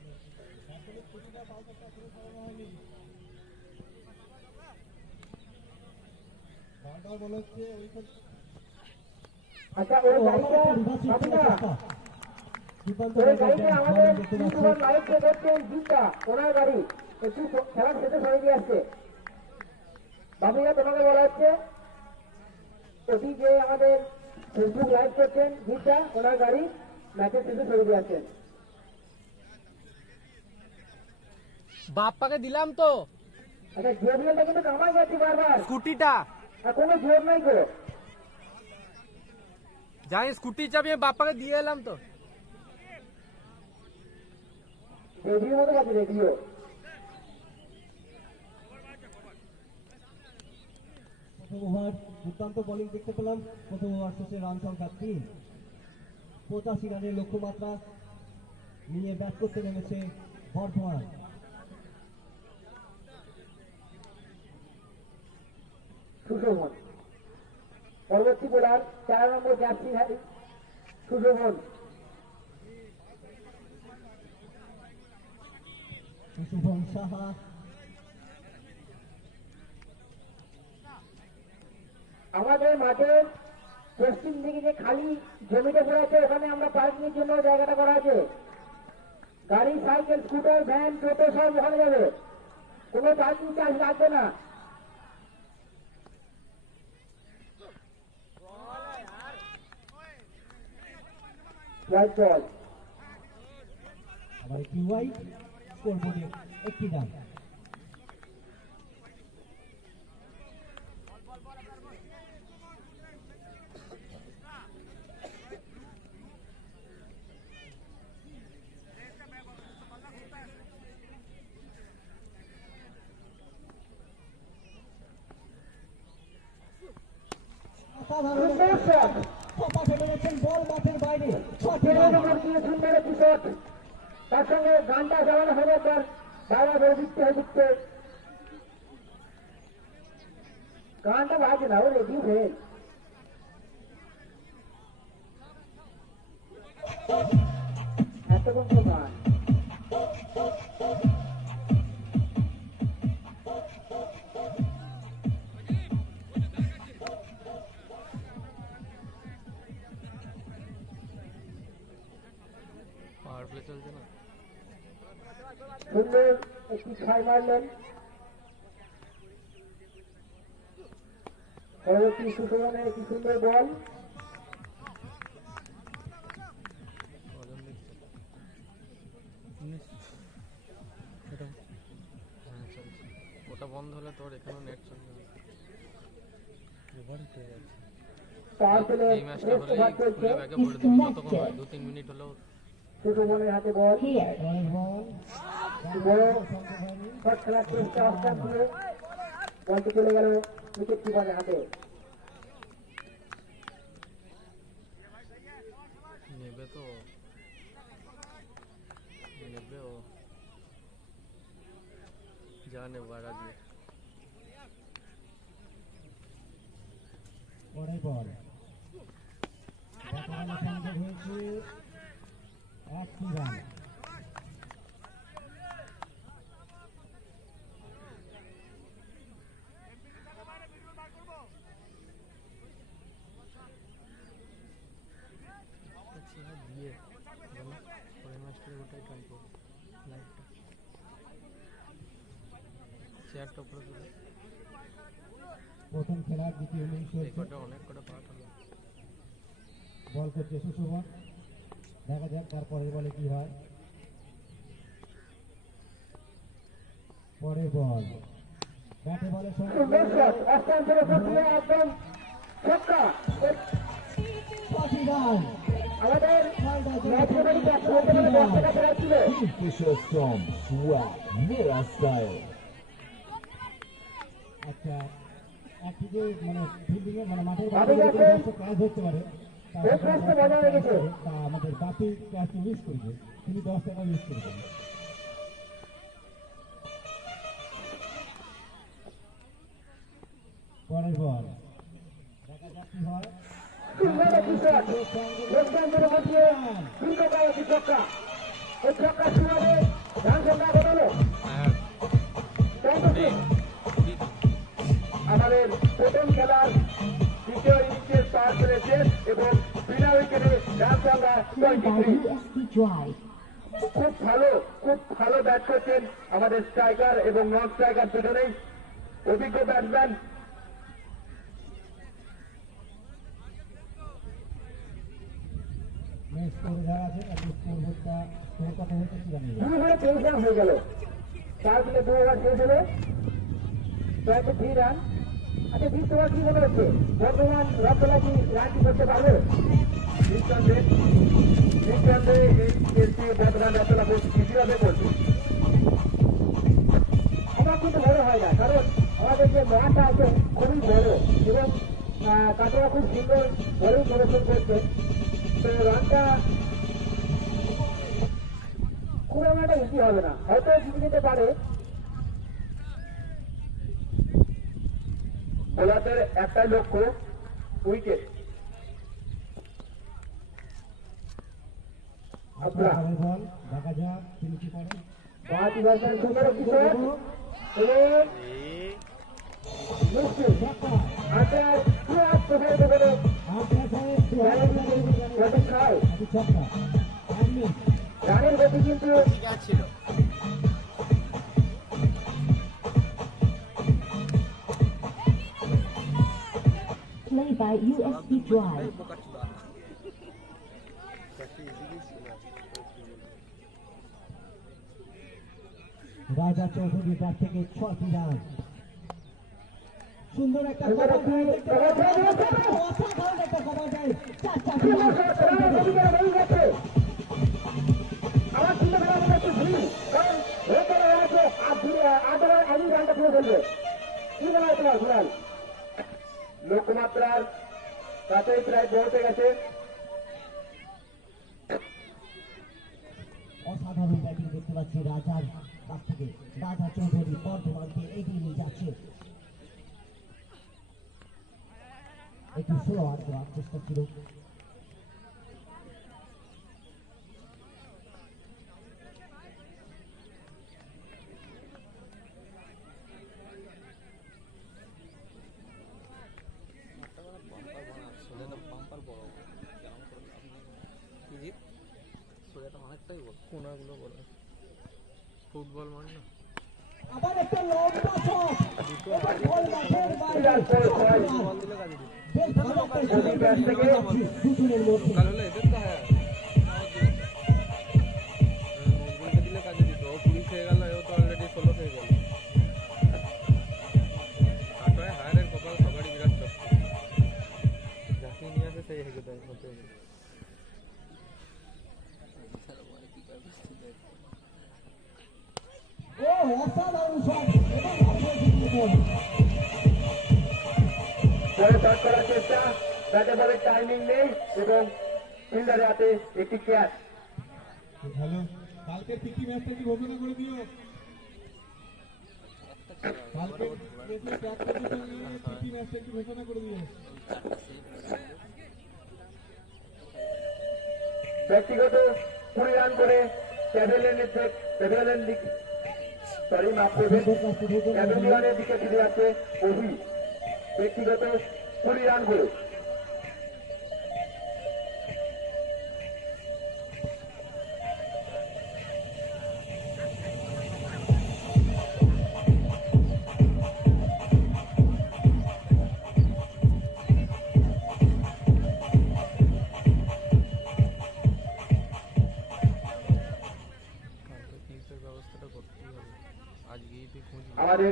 বারবার বলা হচ্ছে ওইখান আচ্ছা ওই গাড়িটা হবে না, ওই গাড়িটা আমাদের ইউটিউবার লাইভে দেখছেন জিতা ওনার গাড়ি একটু খেলার শেষে সরে দিয়ে আসছে। বাবুরা তোমাকে বলা হচ্ছে ওটি যে আমাদের ফেসবুক লাইভ করছেন জিতা ওনার গাড়ি ম্যাচের শেষে সরে দিয়ে আসছেন। বাপ্পাকে দিলাম তো আচ্ছা জেবিএলটা কিন্তু কামাই যাচ্ছে বারবার, স্কুটিটা, আর কোনো জোর নাই করে জানি স্কুটির চাবি আমি বাপ্পাকে দিয়ে এলাম তো। রেডিও মতো আছে রেডিও। প্রথম ওভার দুর্দান্ত বোলিং দেখতে পেলাম। প্রথম ওভার শেষে রান সংখ্যা 3, 85 রানের লক্ষ্যমাত্রা নিয়ে ব্যাট করতে নেমেছে বর্ধমান। সুশোভন পরবর্তী বোলার 4 নম্বর জার্সি ধারী সুশোভন। শুভম সাহা আমাদের মাঠের পশ্চিম দিকে যে খালি জমিটা পড়ে আছে ওখানে আমরা পার্কিং এর জন্য জায়গাটা করা আছে। গাড়ি, সাইকেল, স্কুটার, ভ্যান, টোটো সব ওখানে যাবে, কোনো পার্কিং চার্জ লাগবে না। রাইট বল, আবার একটি ওয়াইড, স্কোরবোর্ডে একটি রান। সুন্দর শট, খোপা ফেলে গেছেন, বল মাঠের বাইরে। 13 নম্বর দিয়ে সুন্দর একটি শট। তার সঙ্গে গানটা চালানো হবে তার বাবা বলে দিচ্ছে দিচ্ছে গানটা বাজে না, ও রেডি ফেল। এতক্ষণ তো গান পাওয়ার প্লে চলছে না। সুন্দর একটি ছয় মারলেন। পরবর্তী সুশোভনের একটি সুন্দর বল, কজন দেখছে? হ্যাঁ চলছে। ওটা বন্ধ হলে তোর এখানেও নেট চলবে না। পাওয়ার প্লে এই ম্যাচটা শ্রেষ্ঠ হলে ভাগ চলছে। খুলে ব্যাগে ভরে দেবো, যতক্ষণ হয় 2-3 মিনিট হলেও। সুশোভনের হাতে বল, Here. বড় শট খেলার চেষ্টা অস্কার দিয়ে বলটি চলে গেল উইকেট কিপারের হাতে। নেবে তো, নেবে ও, যা নেবো আর আজকে। পরের বল বর্তমানে সংযোগ হয়েছে একটি রান। চেয়ার দিয়ে পরের ম্যাচটা ওটাই ট্রাই করবো, লাইভটা চেয়ারটা উপরে তুলে। প্রথম খেলার দ্বিতীয় ইনিংস চলছে। রেকর্ডে অনেক কটা পার্ট হলো। বল করছে সুশোভন, দেখা যাক তার পরের বলে কি হয়। পরের বল ব্যাটে বলের সঙ্গে সুন্দর শট অস্তান্তরে প্রক্রিয়া একদম ছক্কা প্রতিদান আমাদের ম্যাচ কমিটি ক্যাপ্টেন হতে পারে 10 টাকা ফেরত ছিল Kingfisher from Swag Mera Style. আচ্ছা একদিকে মানে ফিল্ডিং এ মানে মাঠের বাকি বাইরে আছে। ক্যাচ ধরতে পারে এই প্রশ্ন বজায় রেখেছে। তা আমাদের বাকি ক্যাচ ইউজ করবে তিনি 10 টাকা ইউজ করবেন পরের বল দেখা যাক কি হয় সুন্দর একটি শট অস্তান্তরে প্রক্রিয়া 2 টাকা একটি ছক্কা এই ছক্কা শুরু রান সংখ্যা কত হলো আমাদের প্রথম খেলার দ্বিতীয় ইনিংসের পার প্লে শেষ এবং বিনা উইকেটে রান সংখ্যা 23 USP Drive. খুব ভালো ব্যাট করছেন আমাদের স্ট্রাইকার এবং নন স্ট্রাইকার দুজনেই অভিজ্ঞ ব্যাটসম্যান ম্যাচ করে যারা আছে তাদের স্কোর বোর্ডটা স্কোর কত হয়েছে কি জানি 2 ওভারে 23 রান হয়ে গেল 4 বলে 2 ওভার শেষ হলো 23 রান আচ্ছা বিশ ওভার কি মনে হচ্ছে বর্তমান রথলা কি রান কি করতে পারবে নিঃসন্দেহে বর্তমান রথলা কৃষিভাবে করছে আমার কিন্তু মনে হয় না কারণ আমাদের যে মাঠটা আছে খুবই বড় এবং কাটোয়া খুব সুন্দর বোলিং প্রদর্শন করছে তো রানটা খুব একটা ইজি হবে না হয়তো জিতে যেতে পারে বোলারদের একটাই লক্ষ্য উইকেট আপনার পরের বল দেখা যাক তিনি কি করেন বাদ ইভারসান সুন্দর একটি শট এবং নিশ্চিত আচার সুয়াদ প্রসারিত করে গতি খায় রানের গতি কিন্তু Play by USB Drive. রাজা চৌধুরী ব্যাট থেকে 6টি রান সুন্দর একটা সুন্দর কভার একটি অসাধারণ একটা কভার দেয় চারটা সুন্দর শট রানের গতি করে বেরিয়ে গেছে আমার চিন্তা করা মনে হচ্ছে ভুল কারণ ভেতরে আছে আদরের আগেই রানটা পুরো ফেলবে কি মনে হয় তোমার ঘুরাল লক্ষ্যমাত্রার কাছেই প্রায় পৌঁছে গেছে অসাধারণ ব্যাটিং দেখতে পাচ্ছি রাজার কাছ থেকে রাজা চৌধুরী বর্ধমানকে এগিয়ে নিয়ে যাচ্ছে একটু স্লো আর করার চেষ্টা ছিল অনেকটাই বড় কোনাগুলো বড় ফুটবল মাঠ না আবার একটা লম্বা শট গোল মাঠের বাইরে বল দিলে কাজে দিত বেশ ভালো একটা ব্যাট থেকে দুজনের মধ্যে কাল হলে এদের তো হ্যাঁ নজরুলকে দিলে কাজে দিত ও 20 খেয়ে গেল ও তো অলরেডি 16 খেয়ে গেল কাটোয় হায়ারের কপাল সবারই বিরাট চক্র যাকে নিয়ে আসে সেই হেগে দেয় মতো ও অসাধারণ শট এবং অপোজিট বল পরে শট করার চেষ্টা ব্যাটে বলের টাইমিং নেই এবং ফিল্ডারের হাতে একটি ক্যাচ হ্যালো কালকে প্রীতি ম্যাচটা কি ঘোষণা করে দিও কালকে প্রীতি ম্যাচটা কি ঘোষণা করে দিও ব্যক্তিগত 20 রান করে প্যাভিলিয়নের দিকে সরি মাফ করবেন প্যাভিলিয়নের দিকে ফিরে যাচ্ছে অভি ব্যক্তিগত 20 রান করে কালকে ফিজের ব্যবস্থাটা করতেই হবে আজকেই তুই খোঁজ নে। আমাদের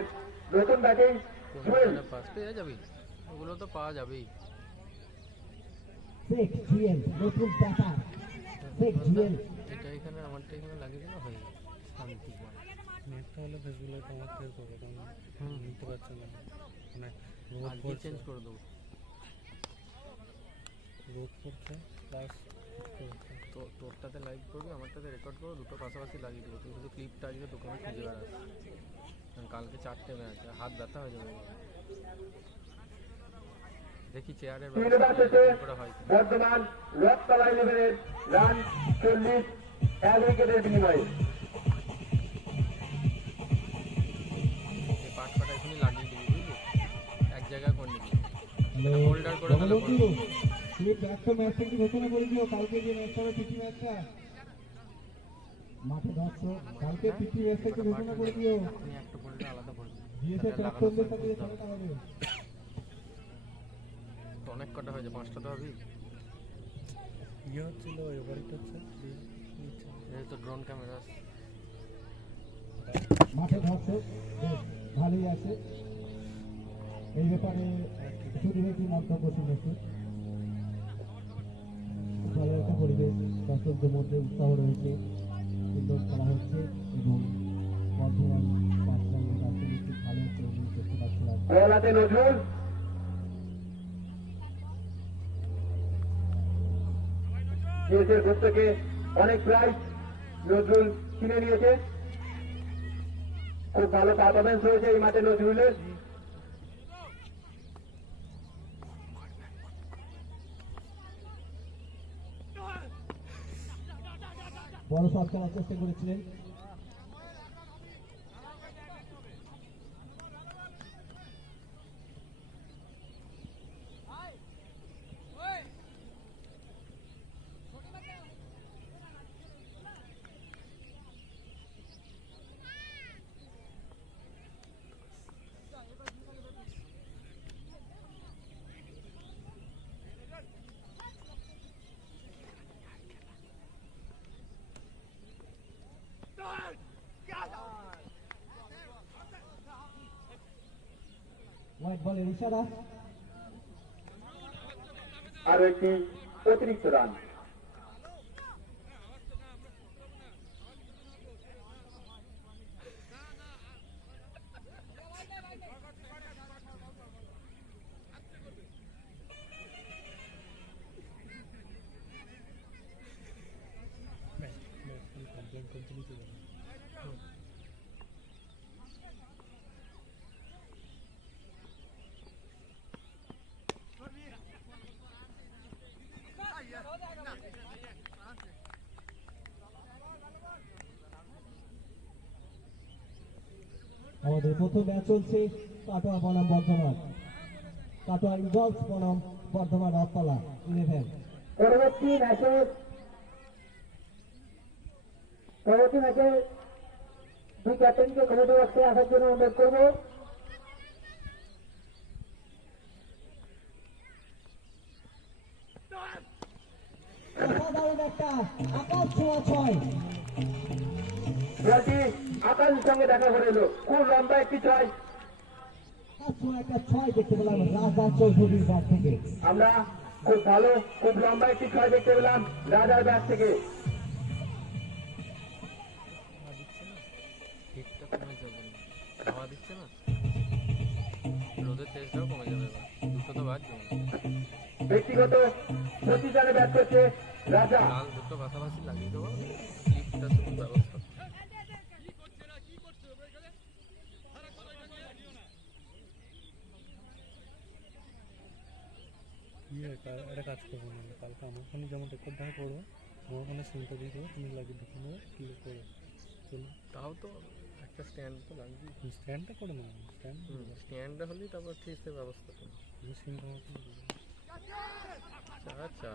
নতুন ব্যাটিং জুয়েল কোনটা পাস পেয়ে যাবি, ওগুলো তো পাওয়া যাবেই। শেখ জুয়েল নতুন ব্যাটার শেখ জুয়েল এটা এখানে আমারটা এখানে লাগিয়ে দিলে হয়ে যাবে শান্তি। নেটটা হলে ফেসবুকে আমার ফেস হবে, কারণ নিতে পারছে না, মানে রোদ আজকে পড়ছে, চেঞ্জ করে দেবো। রোদ পড়ছে প্লাস তো তোরটাতে লাইভ করবি, আমারটাতে রেকর্ড করবো, দুটো পাশাপাশি লাগিয়ে দেবো। তুই শুধু ক্লিপটা আজকে দোকানে খুঁজে বেড়াস, কারণ কালকে 4টে ম্যাচ, হাত ব্যথা হয়ে যাবে। দেখি চেয়ারের তিন ওভার শেষে বর্ধমান রথতলা 11-এর রান 40 1 উইকেটের বিনিময়ে। এই পাটপাটা এখনই লাগিয়ে দিবি, বুঝলি, এক জায়গায় করে নিবি, হ্যালো হোল্ডার করে দিলে বন্ধু, তুমি একটা ম্যাচটা একটু ঘোষণা করে দিও, কালকে যে ম্যাচটা হবে পিটি ম্যাচটা, মাঠে ধরছো কালকে পিটি ম্যাচটা একটু ঘোষণা করে দিও। এখনই একটা হোল্ডার আলাদা করবি, বিএসএফ প্রাক্তনদের সাথে যে খেলাটা হবে। তো অনেক কটা হয়েছে, 5টা তো হবেই। ইয়ে হচ্ছিল, এভারিট হচ্ছে, এই তো ড্রোন ক্যামেরা মাঠে ধরছো বেশ ভালোই আছে। এই ব্যাপারে সুদীপের কি মন্তব্য শুনেছি? ভালো একটা পরিবেশ, দর্শকদের মধ্যে উৎসাহ রয়েছে, সুন্দর খেলা হচ্ছে এবং বর্ধমান পাঁচসঙ্গে আসলে খুব ভালো ট্রেনিং করতে পারছিলাম। বল হাতে নজরুল, বিএসএফ গ্রুপ থেকে অনেক প্রাইজ নজরুল কিনে নিয়েছে। খুব ভালো পারফরমেন্স হয়েছে এই মাঠে নজরুলের। বড় শট খেলার চেষ্টা করেছিলেন, হোয়াইট বলের ইশারা। আরো একটি অতিরিক্ত রান। কমপ্লেন কন্টিনিউ করে আমাদের প্রথম ম্যাচ চলছে কাটোয়া বনাম বর্ধমান, কাটোয়া ইগলস বনাম বর্ধমান রথতলা 11। পরবর্তী ম্যাচে দুই ক্যাপ্টেনকে কমিটি বক্সে আসার জন্য অনুরোধ করব। অসাধারণ একটা আকাশ ছোঁয়া ছয়, বলটি আকাশের সঙ্গে দেখা করে এলো, খুব লম্বা একটি ছয়। আকাশ ছোঁয়া একটা ছয় দেখতে পেলাম রাজা চৌধুরীর ব্যাট থেকে। আমরা খুব ভালো, খুব লম্বা একটি ছয় দেখতে পেলাম রাজার ব্যাট থেকে। হিটটা কমে যাবে না, হাওয়া দিচ্ছে না, রোদের তেজটাও কমে যাবে, এবার দুটো তো বাদ যাবে। ব্যক্তিগত 25 রানে ব্যাট করছে রাজা। লাল দুটো পাশাপাশি লাগিয়ে দেবো, ক্লিপটা শুধু ব্যবস্থা। একটা কাজ করবো না, কালকে আমার ফোনে যেমন রেকর্ড দেখা করবো, আমার ফোনে সিমটা দিয়ে দেবো, তুমি লাগিয়ে দেখে নেবে ক্লিক করে চলো। তাও তো একটা স্ট্যান্ড তো লাগবে, স্ট্যান্ডটা করে নেবো, স্ট্যান্ডটা হলেই তারপর ঠিক সে ব্যবস্থা করবো। তুমি সিমটা আমার ফোনে দিয়ে দেবো। আচ্ছা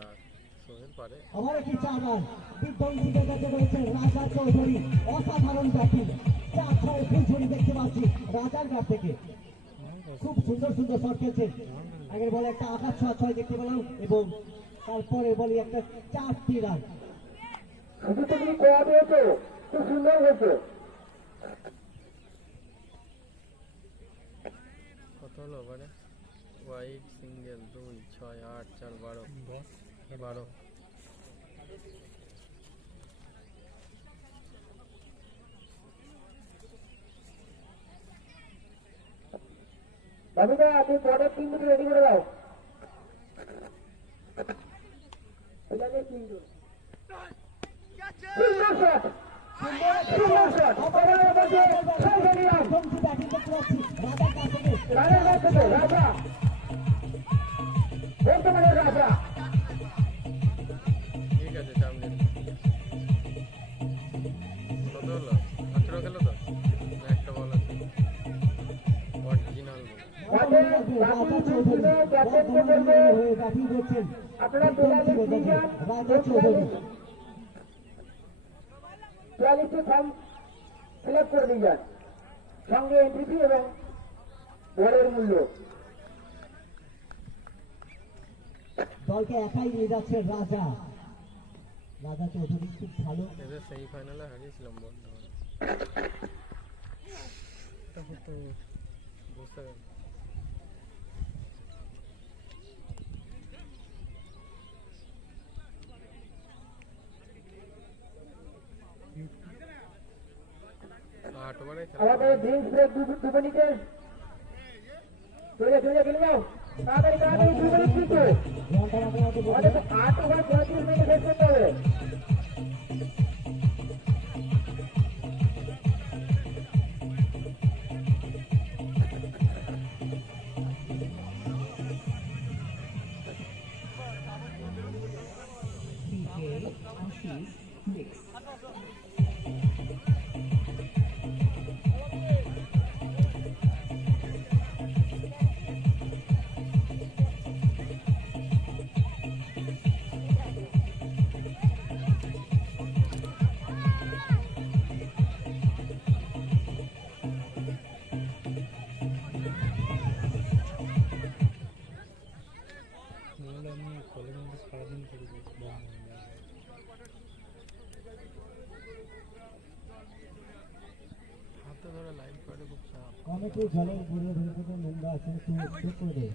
সোহেল পারে। আবার একটি চার রান বিধ্বংসী দেখাতে পেরেছেন রাজা চৌধুরী, অসাধারণ ব্যাটিং, 4-6 সেঞ্চুরি দেখতে পাচ্ছি রাজার ব্যাট থেকে। খুব সুন্দর সুন্দর শট খেলছেন, আগের বলে একটা আকাশ ছোঁয়া ছয় দেখতে পেলাম এবং তারপরে বলে একটা 4টি রান। শুধু তুমি কোয়া পেয়েছো, খুব সুন্দর হয়েছে। সিঙ্গেল 2 6 8 4 12 10 12 রবিদা আপনি পরের 3 মিনিট রেডি করে দাও এখানে 3 মিনিট সুন্দর শট অপরের মধ্যে খেলে নিলাম জমছি ব্যাটিং করতে যাচ্ছি রাজার কাছ থেকে রাজার কাছ থেকে রাজা বর্তমানে রাজা ঠিক আছে সামনে কত হলো 18 খেলো তো না একটা বল আছে অরিজিনাল মাঠে রাজা চৌধুরী ক্যাপ্টেনকে বলবে হয়ে ব্যাটিং করছেন আপনারা 42 নিয়ে রাজা চৌধুরী 42 ফর্ম ফিল আপ করে দিয়ে যান সঙ্গে এন্ট্রি এবং বলের মূল্য দলকে একাই নিয়ে যাচ্ছে রাজা রাজা চৌধুরী খুব ভালো এদের সেমিফাইনালে হারিয়েছিলাম বর্ধমান তখন তো বুঝতে গেল আমাদের ড্রিঙ্কস ব্রেক 2 মিনিটের চলে খেলে যাও তাড়াতাড়ি 2 মিনিট কিন্তু ঘন্টা মাঝে আমাদের তো 8 ওভার 34 মিনিট শেষ করতে হবে নাহলে আমি কলের মধ্যে সারাদিন করে দিই হাতে ধরে লাইন করে খুব চাপ কমিটি জলের গুঁড়ো ধরে থেকে নোংরা আছে একটু চেক করে দে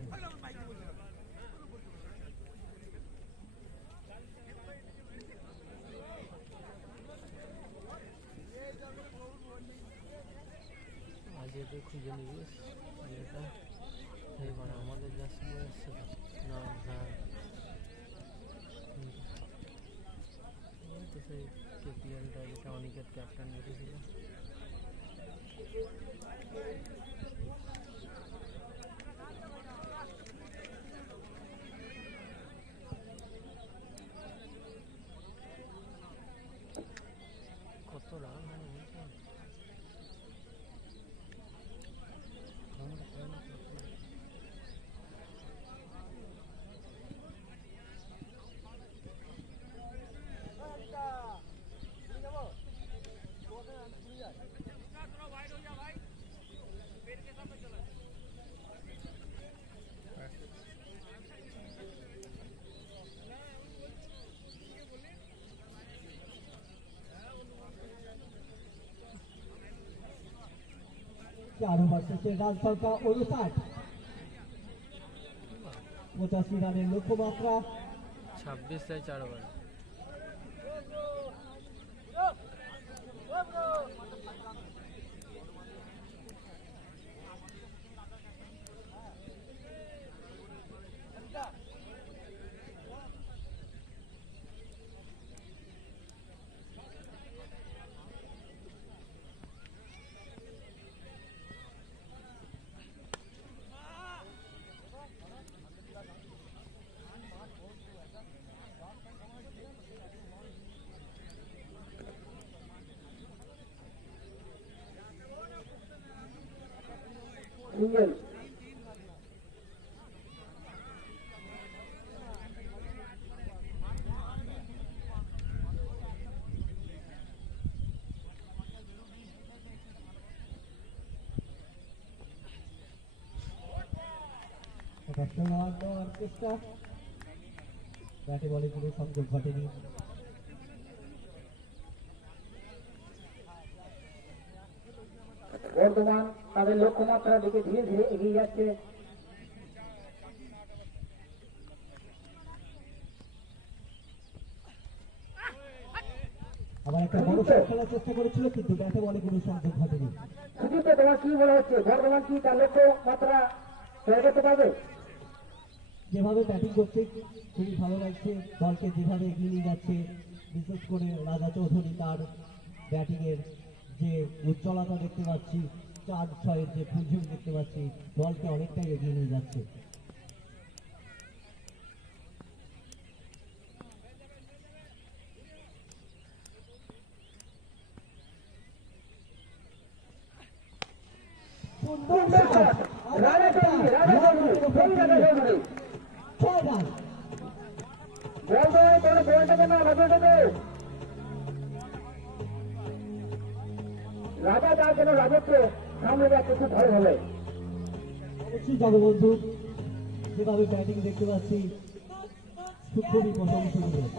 আজ এদের খুঁজে নিবিস এটা এইবার আমাদের যা সময় এসছে না হ্যাঁ ওই তো সেই কেপিএলটা যেটা অনিকেত ক্যাপ্টেন রেখেছিল কত রান হয় বলছো আমরা প্ল্যান করছি चार ओवर শেষে রান সংখ্যা 59 85 রানের লক্ষ্যমাত্রা 26 4 ওভার সিঙ্গেল অর্কেস্ট্রা ব্যাটে বলে কোনো সংযোগ ঘটেনি বর্ধমান তাদের লক্ষ্যমাত্রার দিকে ধীরে ধীরে এগিয়ে যাচ্ছে একটা বড় শট খেলার চেষ্টা করেছিল, কিন্তু ব্যাটে বলে কোনো সংযোগ ঘটেনি। সুদীপ্ত, তোমার কি মনে হচ্ছে বর্ধমান কি তার লক্ষ্য মাত্রা জয় করতে পারবে? যেভাবে ব্যাটিং করছে খুবই ভালো লাগছে, দলকে যেভাবে এগিয়ে নিয়ে যাচ্ছে, বিশেষ করে রাজা চৌধুরী তার ব্যাটিংয়ের যে উজ্জ্বলতা দেখতে পাচ্ছি, 4-6-এর যে ফুলঝুম দেখতে পাচ্ছি, দলকে অনেকটাই এগিয়ে নিয়ে যাচ্ছে। সুন্দর shot! রাজা চৌধুরী, রাজা চৌধুরী, সেই রাজা চৌধুরী। 6 রান। বর্ধমানে কোনো বলটাকে না রাজা চৌধুরী। রাজা তার যেন রাজত্ব সামনে যাচ্ছে খুব ভালো হবে। অবশ্যই জগবন্ধু, যেভাবে ব্যাটিং দেখতে পাচ্ছি খুবই প্রশংসনীয়।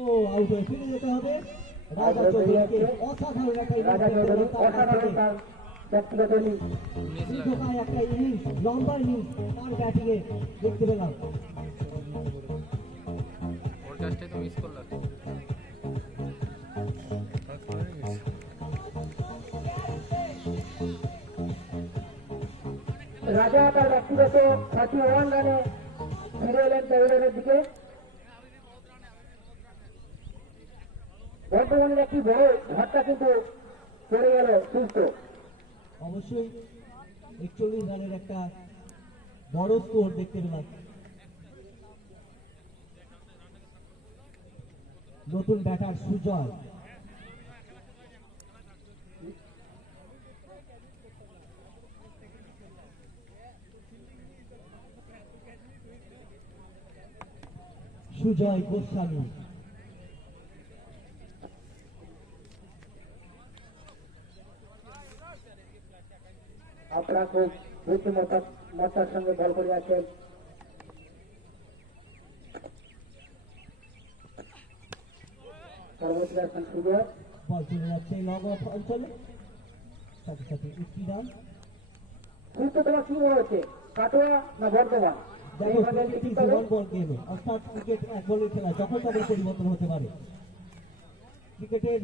ও আউট হয়ে ফিরে যেতে হবে। রাজা চৌধুরীকে অসাধারণ একটা রাজা চৌধুরী অসাধারণ তার ব্যক্তিগত ইনিংস। দীর্ঘকায় একটা ইনিংস, লম্বা ইনিংস তার ব্যাটিং এ দেখতে পেলাম। ওর কাজটাই তো মিস করলাম। রাজা তার ব্যক্তিগত 31 রানে ফিরে এলেন প্যাভিলিয়নের দিকে। বর্তমানের একটি বড় ঝটকা কিন্তু পড়ে গেল সুস্থ। অবশ্যই 41 রানের একটা বড় স্কোর দেখতে পেলাম। নতুন ব্যাটার সুজয়, সুজয় গোস্বামী। আপনারা খুব বুদ্ধিমত্তার সঙ্গে বল করে আছেন। পরবর্তী আসছেন সুজয়। বল চলে যাচ্ছে লং অফ অঞ্চলে, সাথে সাথে একটি রান। কিন্তু তোমার কি মনে হচ্ছে কাটোয়া না বর্ধমান? দেখো cricket is one ball game, অর্থাৎ ক্রিকেট এক বলের খেলা, যখন তাদের পরিবর্তন হতে পারে। ক্রিকেটের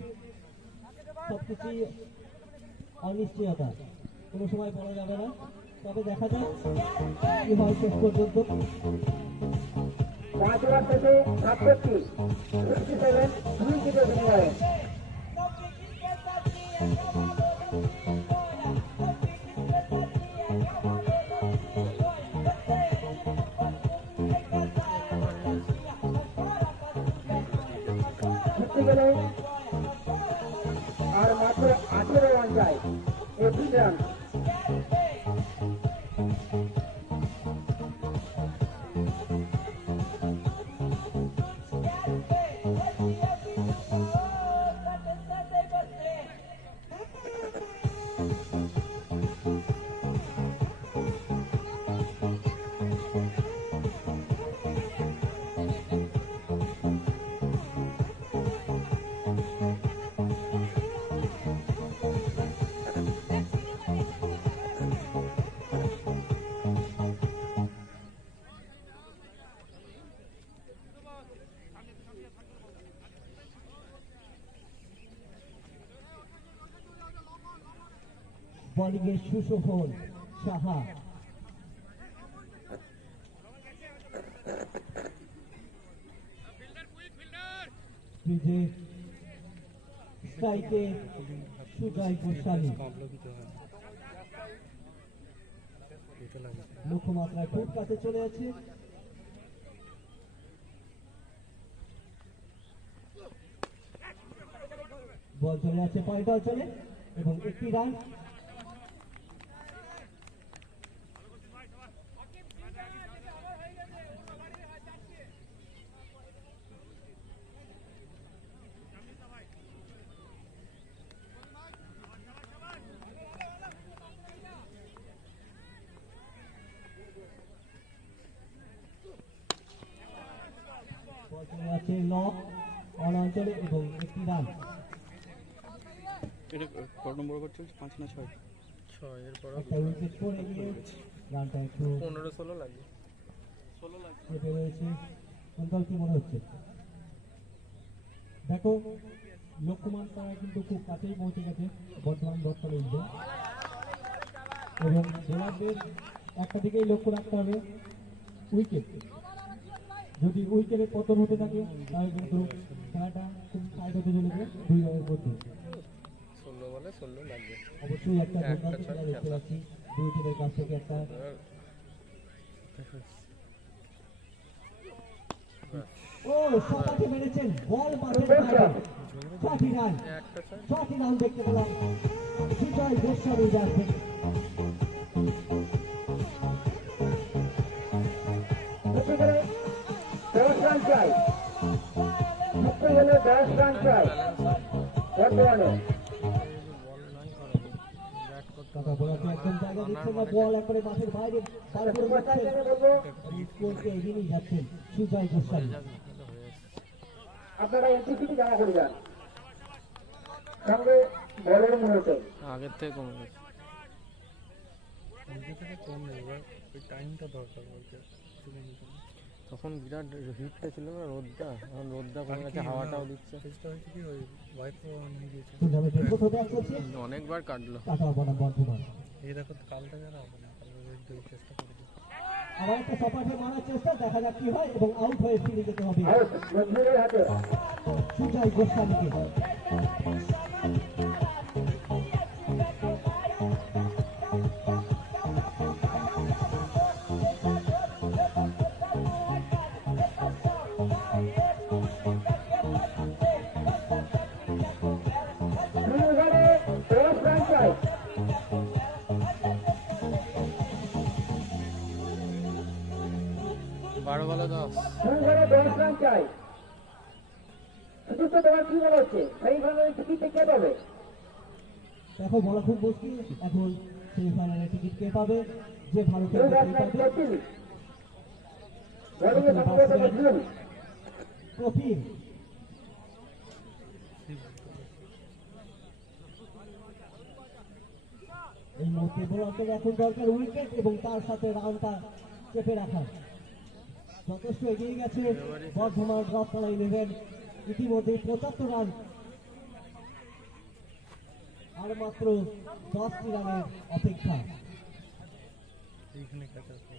সবকিছুই অনিশ্চয়তা, কোনো সময় বলা যাবে না, তবে দেখা যাক কি হয় শেষ পর্যন্ত। 5 ওভার শেষে 67 2 উইকেটের বিনিময়ে। জিততে গেলে আর মাত্র 18 রান যায়, 21 রান। বোলিংয়ে সুশোভন সাহা, ক্রিজে স্ট্রাইকে সুজয় গোস্বামী। কমপ্লিট হয় এটা লাগে। লক্ষ্যমাত্রায় খুব কাছে চলে আছে। বল চলে আছে পয়েন্ট অঞ্চলে এবং একটি রান। বল চলে আছে লক অন অঞ্চলে এবং একটি রান। এটা কত নম্বর ওভার চলছে? 5 না 6? ছয়ের পরও একটা উইকেট পড়ে গিয়ে রানটা একটু 15-16 লাগবে। কেটে রয়েছে। অন্তর কি মনে হচ্ছে? দেখো লক্ষ্যমান তারা কিন্তু খুব কাছেই পৌঁছে গেছে বর্তমান দপ্তরে এবং বোলারদের একটা দিকেই লক্ষ্য রাখতে হবে উইকেট। যদি উইকেটের পতন হতে থাকে তাহলে কিন্তু খেলাটা খুব টাইট হতে চলেছে 2 রানের মধ্যে। 16 বলে 16 লাগবে। অবশ্যই একটা দুর্দান্ত খেলা দেখতে পাচ্ছি দুই টিমের কাছ থেকে একটা ও সবাইকে মেরেছেন বল মাঠের বাইরে 6টি রান একটা ছয় 6টি রান দেখতে পেলাম বিজয় গোস্বামী যাচ্ছেন। হতে গেলে 10 রান চাই, হতে গেলে 10 রান চাই বর্তমানে। বল নাই করাবে ব্যাট করতে টাকা বোলারকে একদম জায়গা দিচ্ছেন না, বল একবারে মাঠের বাইরে তারপরে কোথায় গেলে বলবো স্কোরকে এগিয়ে নিয়ে যাচ্ছেন সুজয় গোস্বামী। যাক না, এটা হয়ে এসছে। আপনারা এনটিসিটি জমা করে যান সঙ্গে বলের মুহূর্তে। আগের থেকে কমে গেছে। নিজে থেকে কম নেই, এবার ওই টাইমটা দরকার বলছে তখন বিরাট হিটটা ছিল না, রোদটা, এখন রোদটা কমে গেছে, হাওয়াটাও দিচ্ছে। চেষ্টা হয়েছে কি ওই ওয়াইফও নিয়ে গিয়েছে। সুন্দর ডেপুট হতে আসছে অনেকবার কাটলো। টাকা বনাম বর্ধমান। এই দেখো কালটা যারা হবে না, কালকে ওই চেষ্টা করে দিই। আবার একটা সপাটে মারার চেষ্টা, দেখা যাক কি হয় এবং আউট হয়ে ফিরে যেতে হবে আউট মঞ্জুরের হাতে। সুজয় গোস্বামীকে। তিন ওভারে 10 রান চাই। 12 বলে 10। 2 ওভারে 10 রান চাই। শুধু তো তোমার কি মনে হচ্ছে সেইভাবে টিকিট কে পাবে? দেখো বলা খুব মুশকিল এখন সেমিফাইনালের টিকিট কে পাবে, যে ভারতের কেউ টিকিট ব্যাটসম্যান পাবে করছিল বোলিংয়ে সম্ভবত মজলুম। কপিল। এই মুহূর্তে বোলারদের এখন দরকার উইকেট এবং তার সাথে রানটা চেপে রাখা। যথেষ্ট এগিয়ে গেছে বর্ধমান রত্নালা 11, ইতিমধ্যে 75 রান, আর মাত্র 10টি রানের অপেক্ষা। এইখানে ক্যাচ আছে।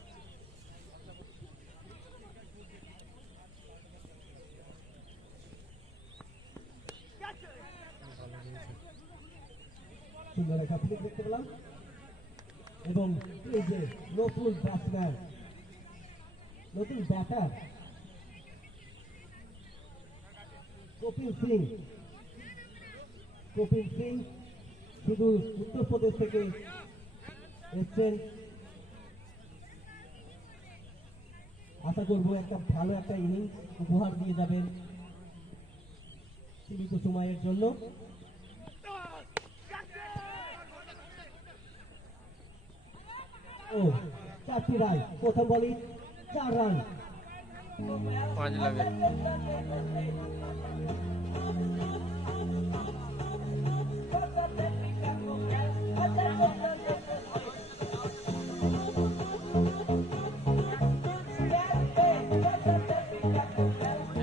সুন্দর একটা ফ্লিক দেখতে পেলাম এবং এই যে নতুন ব্যাটসম্যান, নতুন ব্যাটার কপিল সিং। কপিল সিং শুধু উত্তরপ্রদেশ থেকে এসছেন, আশা করবো একটা ভালো একটা ইনিংস উপহার দিয়ে যাবেন সীমিত সময়ের জন্য। ও 4টি রান, প্রথম বলই 4 রান। 5 লাগে।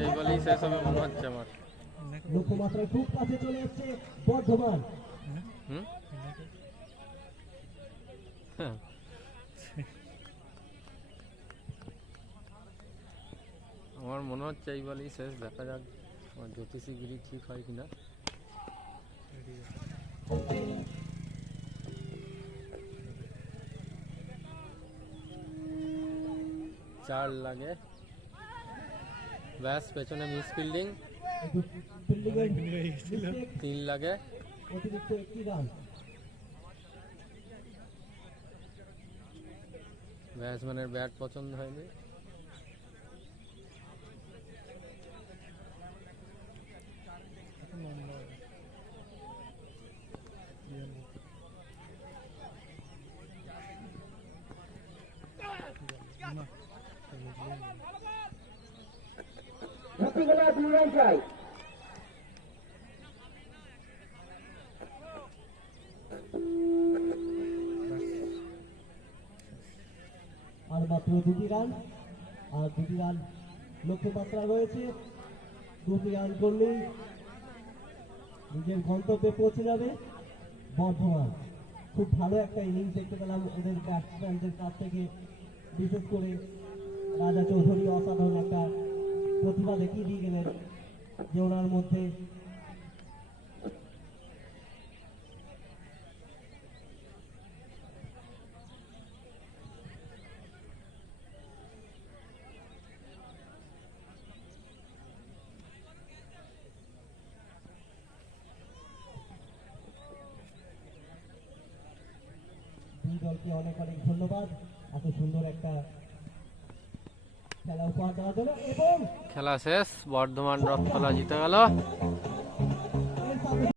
এই বলেই শেষ হবে মনে হচ্ছে আমার। লক্ষ্যমাত্রায় খুব কাছে চলে এসছে বর্ধমান। হুম হ্যাঁ। আমার মনে হচ্ছে এই বলেই শেষ, দেখা যাক আমার জ্যোতিষীগিরি ঠিক হয় কিনা। চার লাগে, ব্যাস পেছনে মিস ফিল্ডিং। ফিল্ডিংয়ের 3 লাগে, অতিরিক্ত 1টি রান। ব্যাটসম্যানের ব্যাট পছন্দ হয়নি। হতে গেলে 2 রান চাই। আর মাত্র 2টি রান, আর 2টি রান লক্ষ্যমাত্রা রয়েছে। 2টি রান করলেই নিজের গন্তব্যে পৌঁছে যাবে বর্ধমান। খুব ভালো একটা ইনিংস দেখতে পেলাম ওদের ব্যাটসম্যানদের কাছ থেকে, বিশেষ করে রাজা চৌধুরী অসাধারণ একটা প্রতিভা দেখিয়ে দিয়ে গেলেন যে ওনার মধ্যে দুই দলকে অনেক অনেক ধন্যবাদ এত সুন্দর একটা খেলা উপহার দেওয়ার জন্য। এবং খেলা শেষ, বর্ধমান রথতলা জিতে গেল।